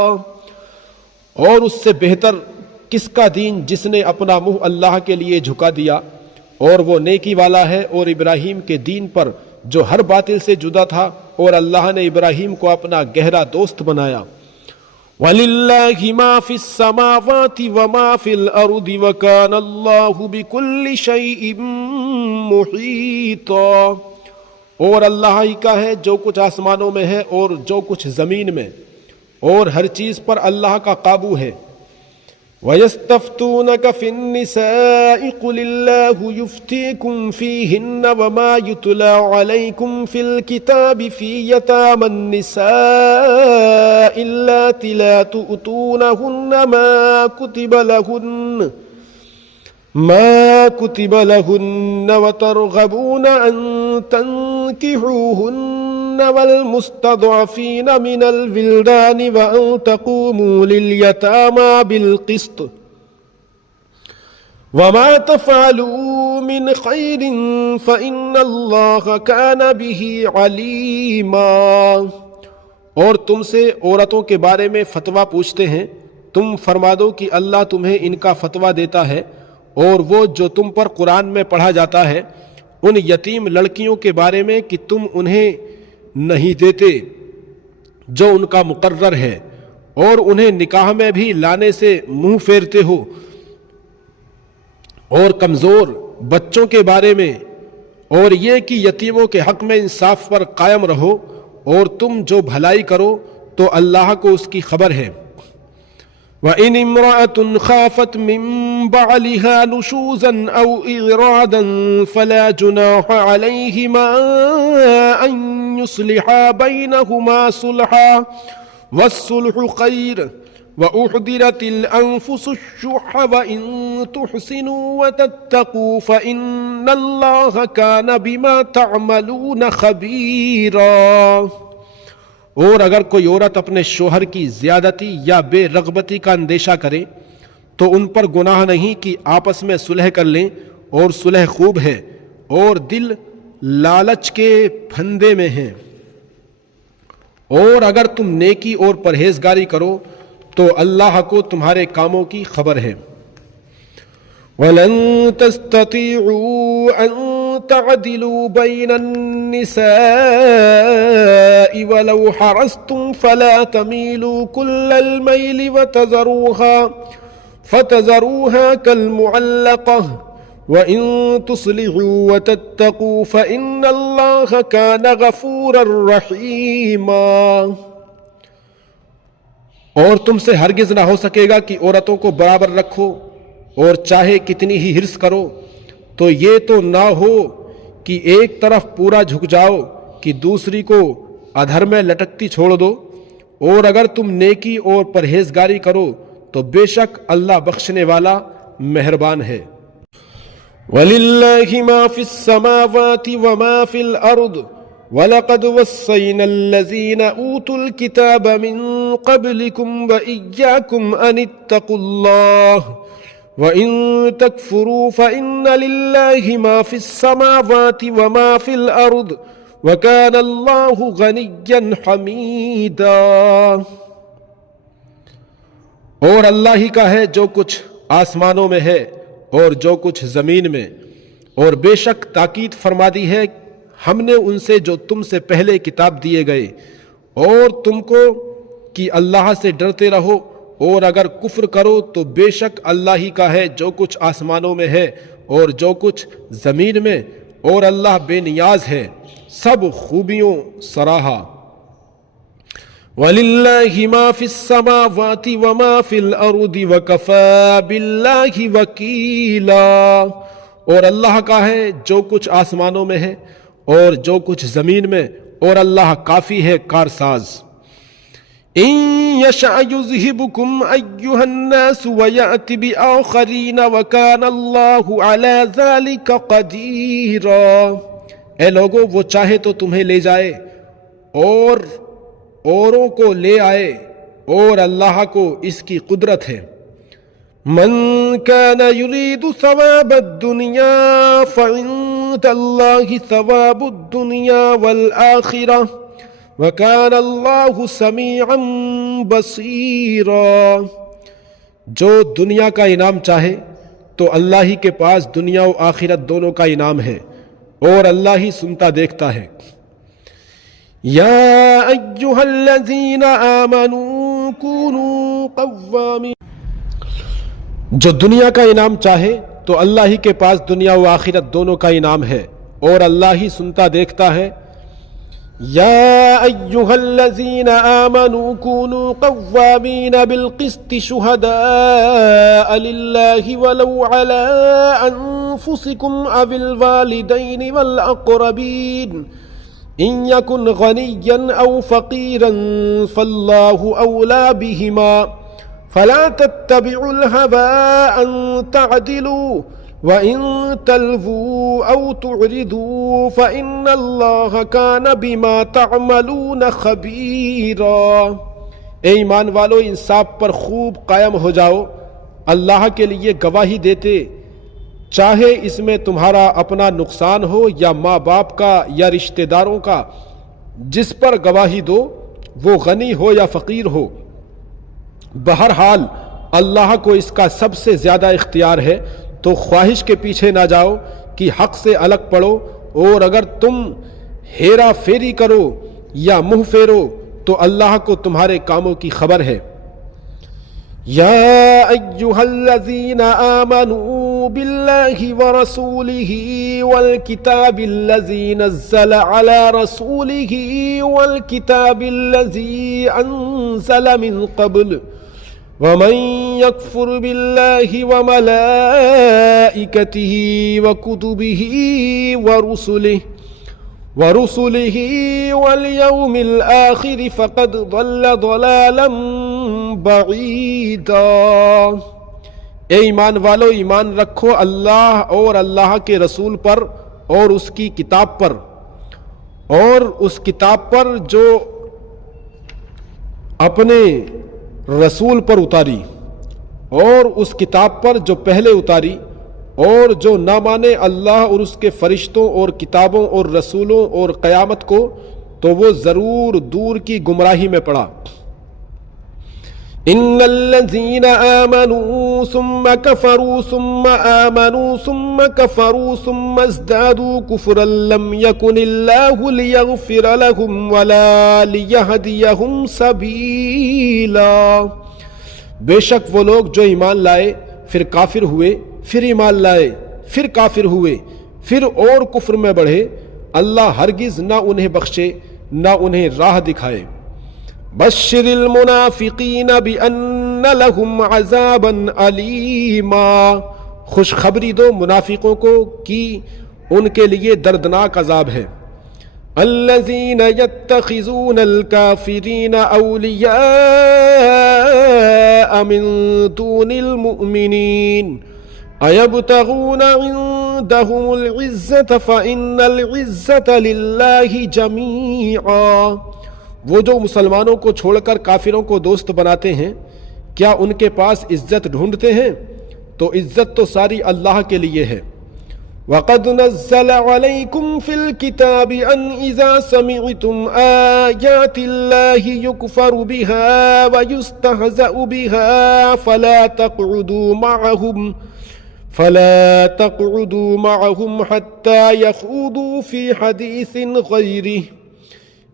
اور اس سے بہتر کس کا دین جس نے اپنا منہ اللہ کے لیے جھکا دیا، اور وہ نیکی والا ہے، اور ابراہیم کے دین پر جو ہر باطل سے جدا تھا، اور اللہ نے ابراہیم کو اپنا گہرا دوست بنایا۔ وَلِلَّهِ مَا فِي السَّمَاوَاتِ وَمَا فِي الْأَرْضِ وَكَانَ اللَّهُ بِكُلِّ شَيْءٍ مُحِيطًا۔ اور اللہ ہی کا ہے جو کچھ آسمانوں میں ہے اور جو کچھ زمین میں، اور ہر چیز پر اللہ کا قابو ہے۔ وَيَسْتَفْتُونَكَ فِي النِّسَاءِ قُلِ اللَّهُ يُفْتِيكُمْ فِيهِنَّ وَمَا يُتْلَى عَلَيْكُمْ فِي الْكِتَابِ فِي يَتَامَى النِّسَاءِ اللَّاتِي لَا تُؤْتُونَهُنَّ ما كتب لهن وترغبون أن تنكحوهن والمستضعفين من الولدان وأن تقوموا لليتامى بالقسط وما تفعلوا من خير فإن الله كان به عليما۔ اور تم سے عورتوں کے بارے میں فتویٰ پوچھتے ہیں، تم فرما دو کہ اللہ تمہیں ان کا فتویٰ دیتا ہے، اور وہ جو تم پر قرآن میں پڑھا جاتا ہے ان یتیم لڑکیوں کے بارے میں کہ تم انہیں نہیں دیتے جو ان کا مقرر ہے، اور انہیں نکاح میں بھی لانے سے منہ پھیرتے ہو، اور کمزور بچوں کے بارے میں، اور یہ کہ یتیموں کے حق میں انصاف پر قائم رہو، اور تم جو بھلائی کرو تو اللہ کو اس کی خبر ہے۔ وَإِنِ امْرَأَةٌ خَافَتْ مِنْ بَعْلِهَا نُشُوزًا أَوْ إِعْرَاضًا فَلَا جُنَاحَ عَلَيْهِمَا أَنْ يُصْلِحَا بَيْنَهُمَا صُلْحًا وَالصُّلْحُ خَيْرٌ وَأُحْضِرَتِ الْأَنْفُسُ الشُّحَّ وَإِنْ تُحْسِنُوا وَتَتَّقُوا فَإِنَّ اللَّهَ كَانَ بِمَا تَعْمَلُونَ خَبِيرًا۔ اور اگر کوئی عورت اپنے شوہر کی زیادتی یا بے رغبتی کا اندیشہ کرے تو ان پر گناہ نہیں کہ آپس میں صلح کر لیں، اور صلح خوب ہے، اور دل لالچ کے پھندے میں ہیں۔ اور اگر تم نیکی اور پرہیزگاری کرو تو اللہ کو تمہارے کاموں کی خبر ہے۔ وَلَن تَسْتَطِيعُوا أَن تَعْدِلُوا بَيْنَ النِّسَاءِ وَلَوْ حَرَصْتُمْ فَلَا تَمِيلُوا كُلَّ الْمَيْلِ فَتَذَرُوهَا كَالْمُعَلَّقَةِ وَإِن تُصْلِحُوا وَتَتَّقُوا فَإِنَّ اللَّهَ كَانَ غَفُورًا رَحِيمًا۔ اور تم سے ہرگز نہ ہو سکے گا کہ عورتوں کو برابر رکھو، اور چاہے کتنی ہی حرص کرو تو یہ تو نہ ہو کہ ایک طرف پورا جھک جاؤ کہ دوسری کو ادھر میں لٹکتی چھوڑ دو، اور اگر تم نیکی اور پرہیزگاری کرو تو بے شک اللہ بخشنے والا مہربان ہے۔ وَلِلَّهِ مَا فِي السَّمَاوَاتِ وَمَا فِي الْأَرْضِ وَلَقَدْ وَصَّيْنَا الَّذِينَ أُوتُوا الْكِتَابَ مِنْ قَبْلِكُمْ وَإِيَّاكُمْ أَنِ اتَّقُوا اللَّهَ وَإِن تَكْفُرُوا فَإِنَّ لِلَّهِ مَا فِي السَّمَاوَاتِ وَمَا فِي الْأَرْضِ وَكَانَ اللَّهُ غَنِيًّا حَمِيدًا۔ اور اللہ ہی کا ہے جو کچھ آسمانوں میں ہے اور جو کچھ زمین میں، اور بے شک تاکید فرما دی ہے ہم نے ان سے جو تم سے پہلے کتاب دیے گئے، اور تم کو کہ اللہ سے ڈرتے رہو، اور اگر کفر کرو تو بے شک اللہ ہی کا ہے جو کچھ آسمانوں میں ہے اور جو کچھ زمین میں، اور اللہ بے نیاز ہے، سب خوبیوں سراہا۔ وَلِلَّهِ مَا فِي السَّمَاوَاتِ وَمَا فِي الْأَرْضِ وَكَفَى بِاللَّهِ وَكِيلًا۔ اور اللہ کا ہے جو کچھ آسمانوں میں ہے اور جو کچھ زمین میں، اور اللہ کافی ہے کارساز۔ إِن يَشَأْ يُذْهِبْكُمْ أَيُّهَا النَّاسُ وَيَأْتِ بِآخَرِينَ وَكَانَ اللَّهُ عَلَى ذَلِكَ قَدِيرًا۔ اے لوگو، وہ چاہے تو تمہیں لے جائے اور اوروں کو لے آئے، اور اللہ کو اس کی قدرت ہے۔ مَن كَانَ يُرِيدُ ثَوَابَ الدُّنْيَا فَعِندَ اللَّهِ ثَوَابُ الدُّنْيَا وَالْآخِرَةِ وَكَانَ اللَّهُ سَمِيعًا بَصِيرًا۔ جو دنیا کا انعام چاہے تو اللہ ہی کے پاس دنیا و آخرت دونوں کا انعام ہے، اور اللہ ہی سنتا دیکھتا ہے۔ یا ایھا الذین آمنوا کونوا قوامین۔ جو دنیا کا انعام چاہے تو اللہ ہی کے پاس دنیا و آخرت دونوں کا انعام ہے، اور اللہ ہی سنتا دیکھتا ہے۔ یا ایھا الذین آمنوا کونوا قوامین بالقسط شہداء للہ ولو علی انفسکم او الوالدین والاقربین ان یکن غنیا او فقیرا فاللہ اولی بہما فلا تتبعوا الہوى ان تعدلوا وَإِن تَلْوُوا أَوْ تُعْرِضُوا فَإِنَّ اللَّهَ كَانَ بِمَا تَعْمَلُونَ خَبِيرًا۔ اے ایمان والو، انصاف پر خوب قائم ہو جاؤ، اللہ کے لیے گواہی دیتے، چاہے اس میں تمہارا اپنا نقصان ہو یا ماں باپ کا یا رشتہ داروں کا۔ جس پر گواہی دو وہ غنی ہو یا فقیر ہو، بہرحال اللہ کو اس کا سب سے زیادہ اختیار ہے، تو خواہش کے پیچھے نہ جاؤ کہ حق سے الگ پڑو، اور اگر تم ہیرا پھیری کرو یا منہ پھیرو تو اللہ کو تمہارے کاموں کی خبر ہے۔ یا ایھا الذین آمنوا باللہ ورسولہ والکتاب الذی نزل علی رسولہ والکتاب الذی انزل من قبل ومن یکفر باللہ وملائکتہ وکتبہ ورسلہ والیوم الآخر فقد ضل ضلالا بعیدا۔ اے ایمان والو، ایمان رکھو اللہ اور اللہ کے رسول پر اور اس کی کتاب پر، اور اس کتاب پر جو اپنے رسول پر اتاری، اور اس کتاب پر جو پہلے اتاری، اور جو نہ مانے اللہ اور اس کے فرشتوں اور کتابوں اور رسولوں اور قیامت کو تو وہ ضرور دور کی گمراہی میں پڑا۔ ان الذین آمنوا ثم کفروا ثم آمنوا ثم کفروا ثم ازدادوا کفرا لم یکن اللہ لیغفر لهم ولا لیہدیہم سبیلا۔ بے شک وہ لوگ جو ایمان لائے پھر کافر ہوئے، پھر ایمان لائے پھر کافر ہوئے، پھر اور کفر میں بڑھے، اللہ ہرگز نہ انہیں بخشے نہ انہیں راہ دکھائے۔ بشر المنافقین بأن لهم عذابا علیما، خوشخبری دو منافقوں کو کہ ان کے لیے دردناک عذاب ہے۔ الذین یتخذون الکافرین اولیاء من دون المؤمنین ایبتغون عندهم العزة فإن العزة للہ جمیعا۔ وہ جو مسلمانوں کو چھوڑ کر کافروں کو دوست بناتے ہیں، کیا ان کے پاس عزت ڈھونڈتے ہیں؟ تو عزت تو ساری اللہ کے لیے ہے۔ وَقَدْ نَزَّلَ عَلَيْكُمْ فِي الْكِتَابِ أَنْ إِذَا سَمِعْتُمْ آيَاتِ اللَّهِ يُكْفَرُ بِهَا وَيُسْتَهْزَأُ بِهَا فَلَا تَقْعُدُوا مَعَهُمْ حَتَّى يَخُوضُوا فِي حَدِيثٍ غَيْرِهِ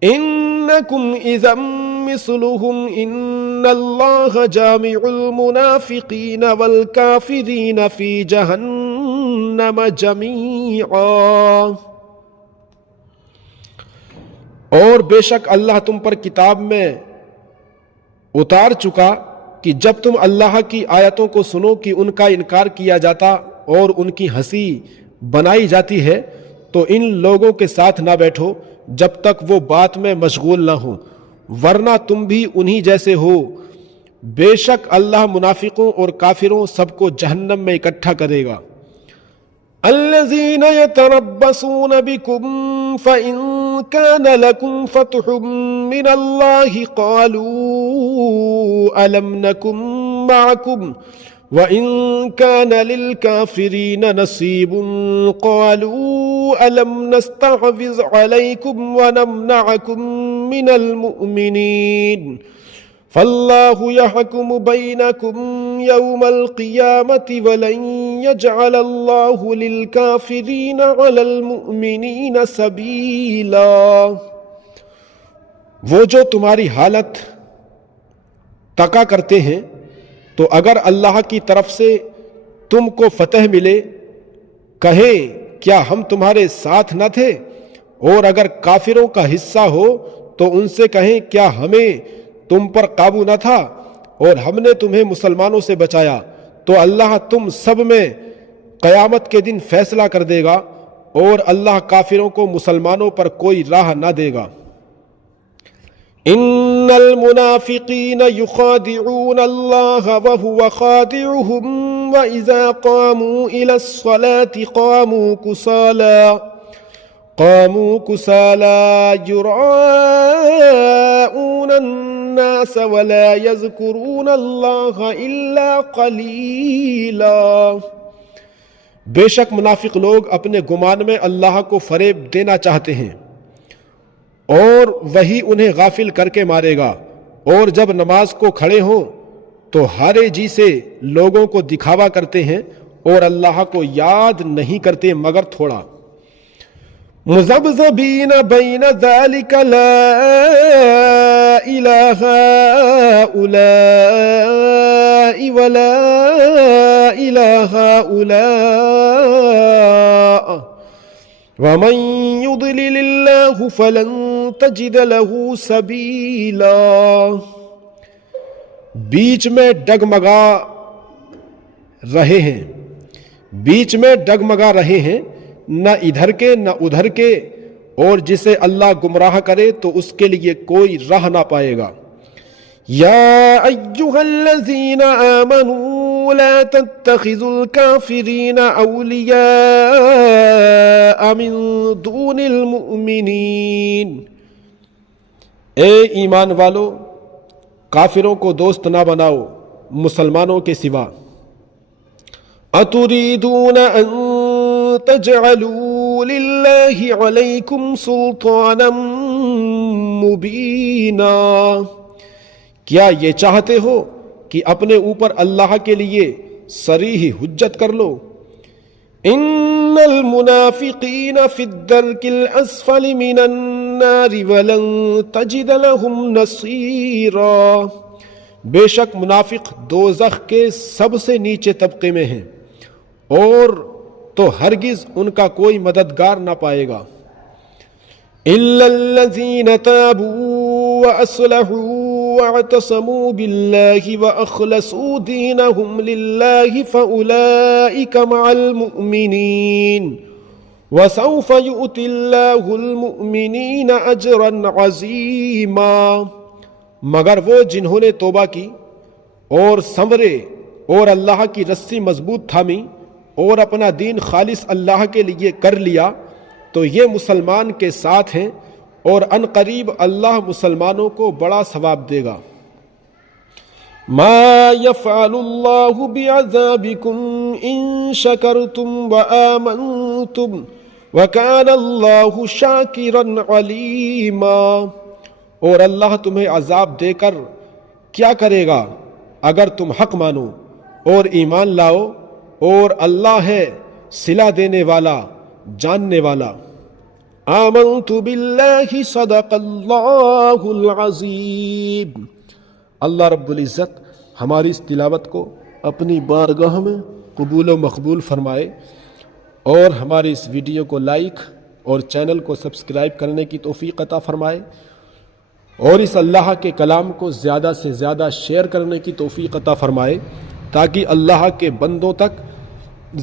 إِنَّكُمْ إِذًا مِثْلُهُمْ إِنَّ اللَّهَ جَامِعُ الْمُنَافِقِينَ وَالْكَافِرِينَ فِي جَهَنَّمَ جَمِيعًا۔ اور بے شک اللہ تم پر کتاب میں اتار چکا کہ جب تم اللہ کی آیتوں کو سنو کہ ان کا انکار کیا جاتا اور ان کی ہنسی بنائی جاتی ہے تو ان لوگوں کے ساتھ نہ بیٹھو جب تک وہ بات میں مشغول نہ ہوں، ورنہ تم بھی انہی جیسے ہو۔ بے شک اللہ منافقوں اور کافروں سب کو جہنم میں اکٹھا کرے گا۔ الذین یتربصون بکم فإن کان لکم فتح من اللہ قالوا ألم نکن معکم وَإِن كَانَ لِلْكَافِرِينَ نَصِيبٌ قَالُوا أَلَمْ نَسْتَحْوِذْ عَلَيْكُمْ وَنَمْنَعَكُمْ مِنَ الْمُؤْمِنِينَ فَاللَّهُ يَحْكُمُ بَيْنَكُمْ يَوْمَ الْقِيَامَةِ وَلَنْ يَجْعَلَ اللَّهُ لِلْكَافِرِينَ عَلَى الْمُؤْمِنِينَ سَبِيلًا۔ وہ جو تمہاری حالت تقا کرتے ہیں تو اگر اللہ کی طرف سے تم کو فتح ملے کہیں کیا ہم تمہارے ساتھ نہ تھے، اور اگر کافروں کا حصہ ہو تو ان سے کہیں کیا ہمیں تم پر قابو نہ تھا اور ہم نے تمہیں مسلمانوں سے بچایا، تو اللہ تم سب میں قیامت کے دن فیصلہ کر دے گا اور اللہ کافروں کو مسلمانوں پر کوئی راہ نہ دے گا۔ ان المنافقین یخادعون اللہ وهو خادعهم واذا قاموا الى الصلاة قاموا كسالى يراءون الناس ولا يذكرون الله الا قليلا۔ بے شک منافق لوگ اپنے گمان میں اللہ کو فریب دینا چاہتے ہیں اور وہی انہیں غافل کر کے مارے گا، اور جب نماز کو کھڑے ہوں تو ہارے جی سے لوگوں کو دکھاوا کرتے ہیں اور اللہ کو یاد نہیں کرتے مگر تھوڑا۔ مذبذبین بین ذلک لا الہ هؤلاء ولا الہ هؤلاء ومن يضلل اللہ فلن تجد له سبیلا. بیچ میں ڈگمگا رہے ہیں نہ ادھر کے نہ ادھر کے، اور جسے اللہ گمراہ کرے تو اس کے لیے کوئی راہ نہ پائے گا. یا ایھا الذین آمنوا لا تتخذوا الکافرین اولیاء من دون المؤمنین. اے ایمان والو، کافروں کو دوست نہ بناؤ مسلمانوں کے سوا. اتریدون ان تجعلوا للہ علیکم سلطانا مبینا. کیا یہ چاہتے ہو کہ اپنے اوپر اللہ کے لیے صریح حجت کر لو؟ ان المنافقین فی الدرک الاسفل من النار ولن تجد لهم نصیرا. بے شک منافق دوزخ کے سب سے نیچے طبقے میں ہیں اور تو ہرگز ان کا کوئی مددگار نہ پائے گا. الا الذین تابوا واصلحوا واعتصموا باللہ واخلصوا دینہم للہ فاولئک مع المؤمنین وسوف یؤتی اللہ المؤمنین اجرا عظیما. مگر وہ جنہوں نے توبہ کی اور سنورے اور اللہ کی رسی مضبوط تھامی اور اپنا دین خالص اللہ کے لیے کر لیا تو یہ مسلمان کے ساتھ ہیں، اور ان قریب اللہ مسلمانوں کو بڑا ثواب دے گا. ما یفعل اللہ بعذابکم ان شکرتم وآمنتم وکان اللہ شاکرا علیما. اور اللہ تمہیں عذاب دے کر کیا کرے گا اگر تم حق مانو اور ایمان لاؤ، اور اللہ ہے صلہ دینے والا جاننے والا. آمنت باللہ صدق اللہ العظیم. اللہ رب العزت ہماری اس تلاوت کو اپنی بارگاہ میں قبول و مقبول فرمائے، اور ہماری اس ویڈیو کو لائک اور چینل کو سبسکرائب کرنے کی توفیق عطا فرمائے، اور اس اللہ کے کلام کو زیادہ سے زیادہ شیئر کرنے کی توفیق عطا فرمائے، تاکہ اللہ کے بندوں تک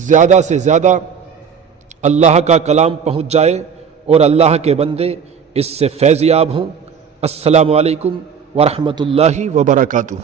زیادہ سے زیادہ اللہ کا کلام پہنچ جائے اور اللہ کے بندے اس سے فیض یاب ہوں. السلام علیکم ورحمۃ اللہ وبرکاتہ.